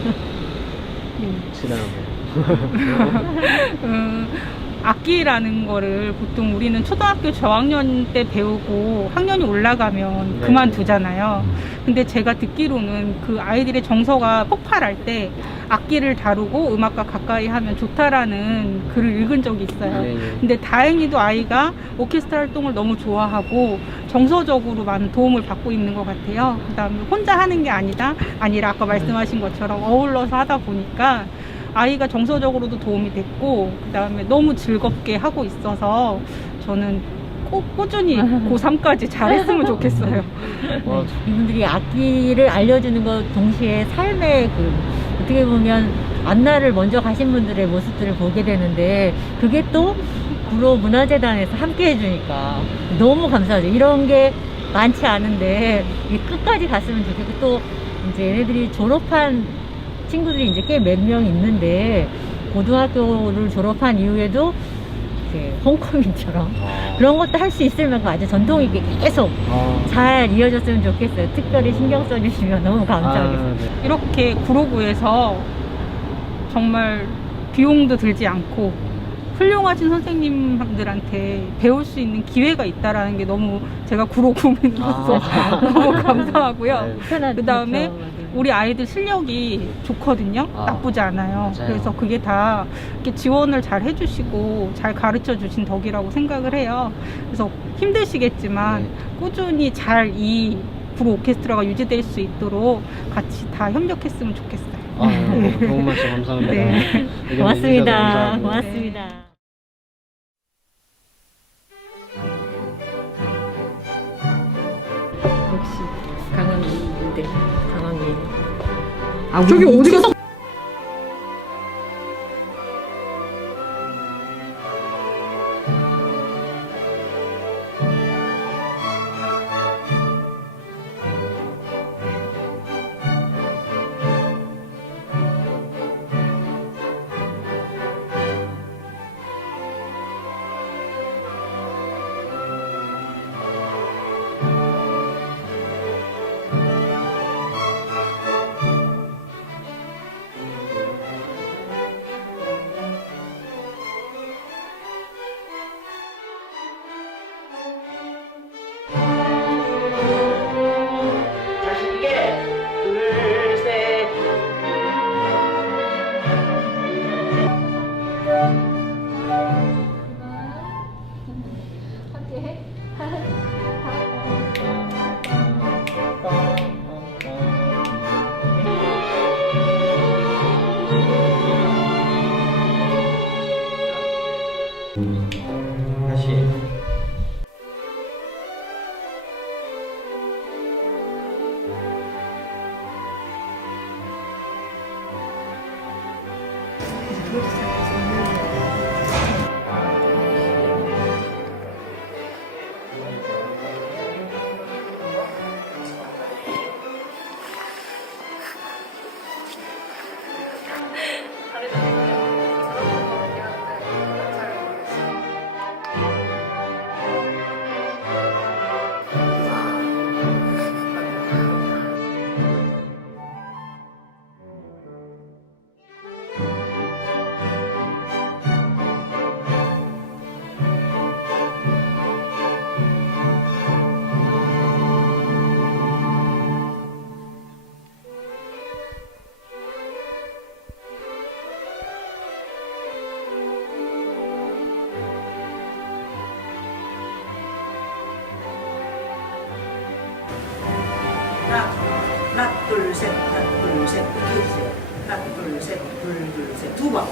악기라는 거를 보통 우리는 초등학교 저학년 때 배우고 학년이 올라가면 그만두잖아요. 근데 제가 듣기로는 그 아이들의 정서가 폭발할 때 악기를 다루고 음악과 가까이 하면 좋다라는 글을 읽은 적이 있어요. 근데 다행히도 아이가 오케스트라 활동을 너무 좋아하고 정서적으로 많은 도움을 받고 있는 것 같아요. 그다음에 혼자 하는 게 아니라 아까 말씀하신 것처럼 어울러서 하다 보니까 아이가 정서적으로도 도움이 됐고 그다음에 너무 즐겁게 하고 있어서 저는 꼭 꾸준히 고3까지 잘했으면 좋겠어요. 이분들이 악기를 알려주는 것 동시에 삶의 어떻게 보면 앞날을 먼저 가신 분들의 모습들을 보게 되는데 그게 또 구로 문화재단에서 함께 해주니까 너무 감사하죠. 이런 게 많지 않은데 이 끝까지 갔으면 좋겠고 또 이제 얘네들이 졸업한 친구들이 이제 꽤 몇 명 있는데 고등학교를 졸업한 이후에도 이렇게 홈커밍처럼 그런 것도 할 수 있을 만큼 아주 전통 있게 계속 잘 이어졌으면 좋겠어요. 특별히 신경 써주시면 너무 감사하겠습니다. 이렇게 구로구에서 정말 비용도 들지 않고 훌륭하신 선생님들한테 배울 수 있는 기회가 있다라는 게 너무 제가 구로구민으로서 너무 감사하고요. 그 다음에 우리 아이들 실력이 좋거든요. 나쁘지 않아요. 그래서 그게 다 이렇게 지원을 잘 해주시고 잘 가르쳐 주신 덕이라고 생각을 해요. 그래서 힘드시겠지만 꾸준히 잘 이 구로 오케스트라가 유지될 수 있도록 같이 다 협력했으면 좋겠어요. 좋은 말씀 감사합니다. 네. 고맙습니다. 고맙습니다. 역시 강원인데 강원인. 저기 어디 가서 하나, 둘, 셋, 하나, 둘, 셋, 이렇게 해주세요. 하나, 둘, 셋, 둘, 셋, 두 번.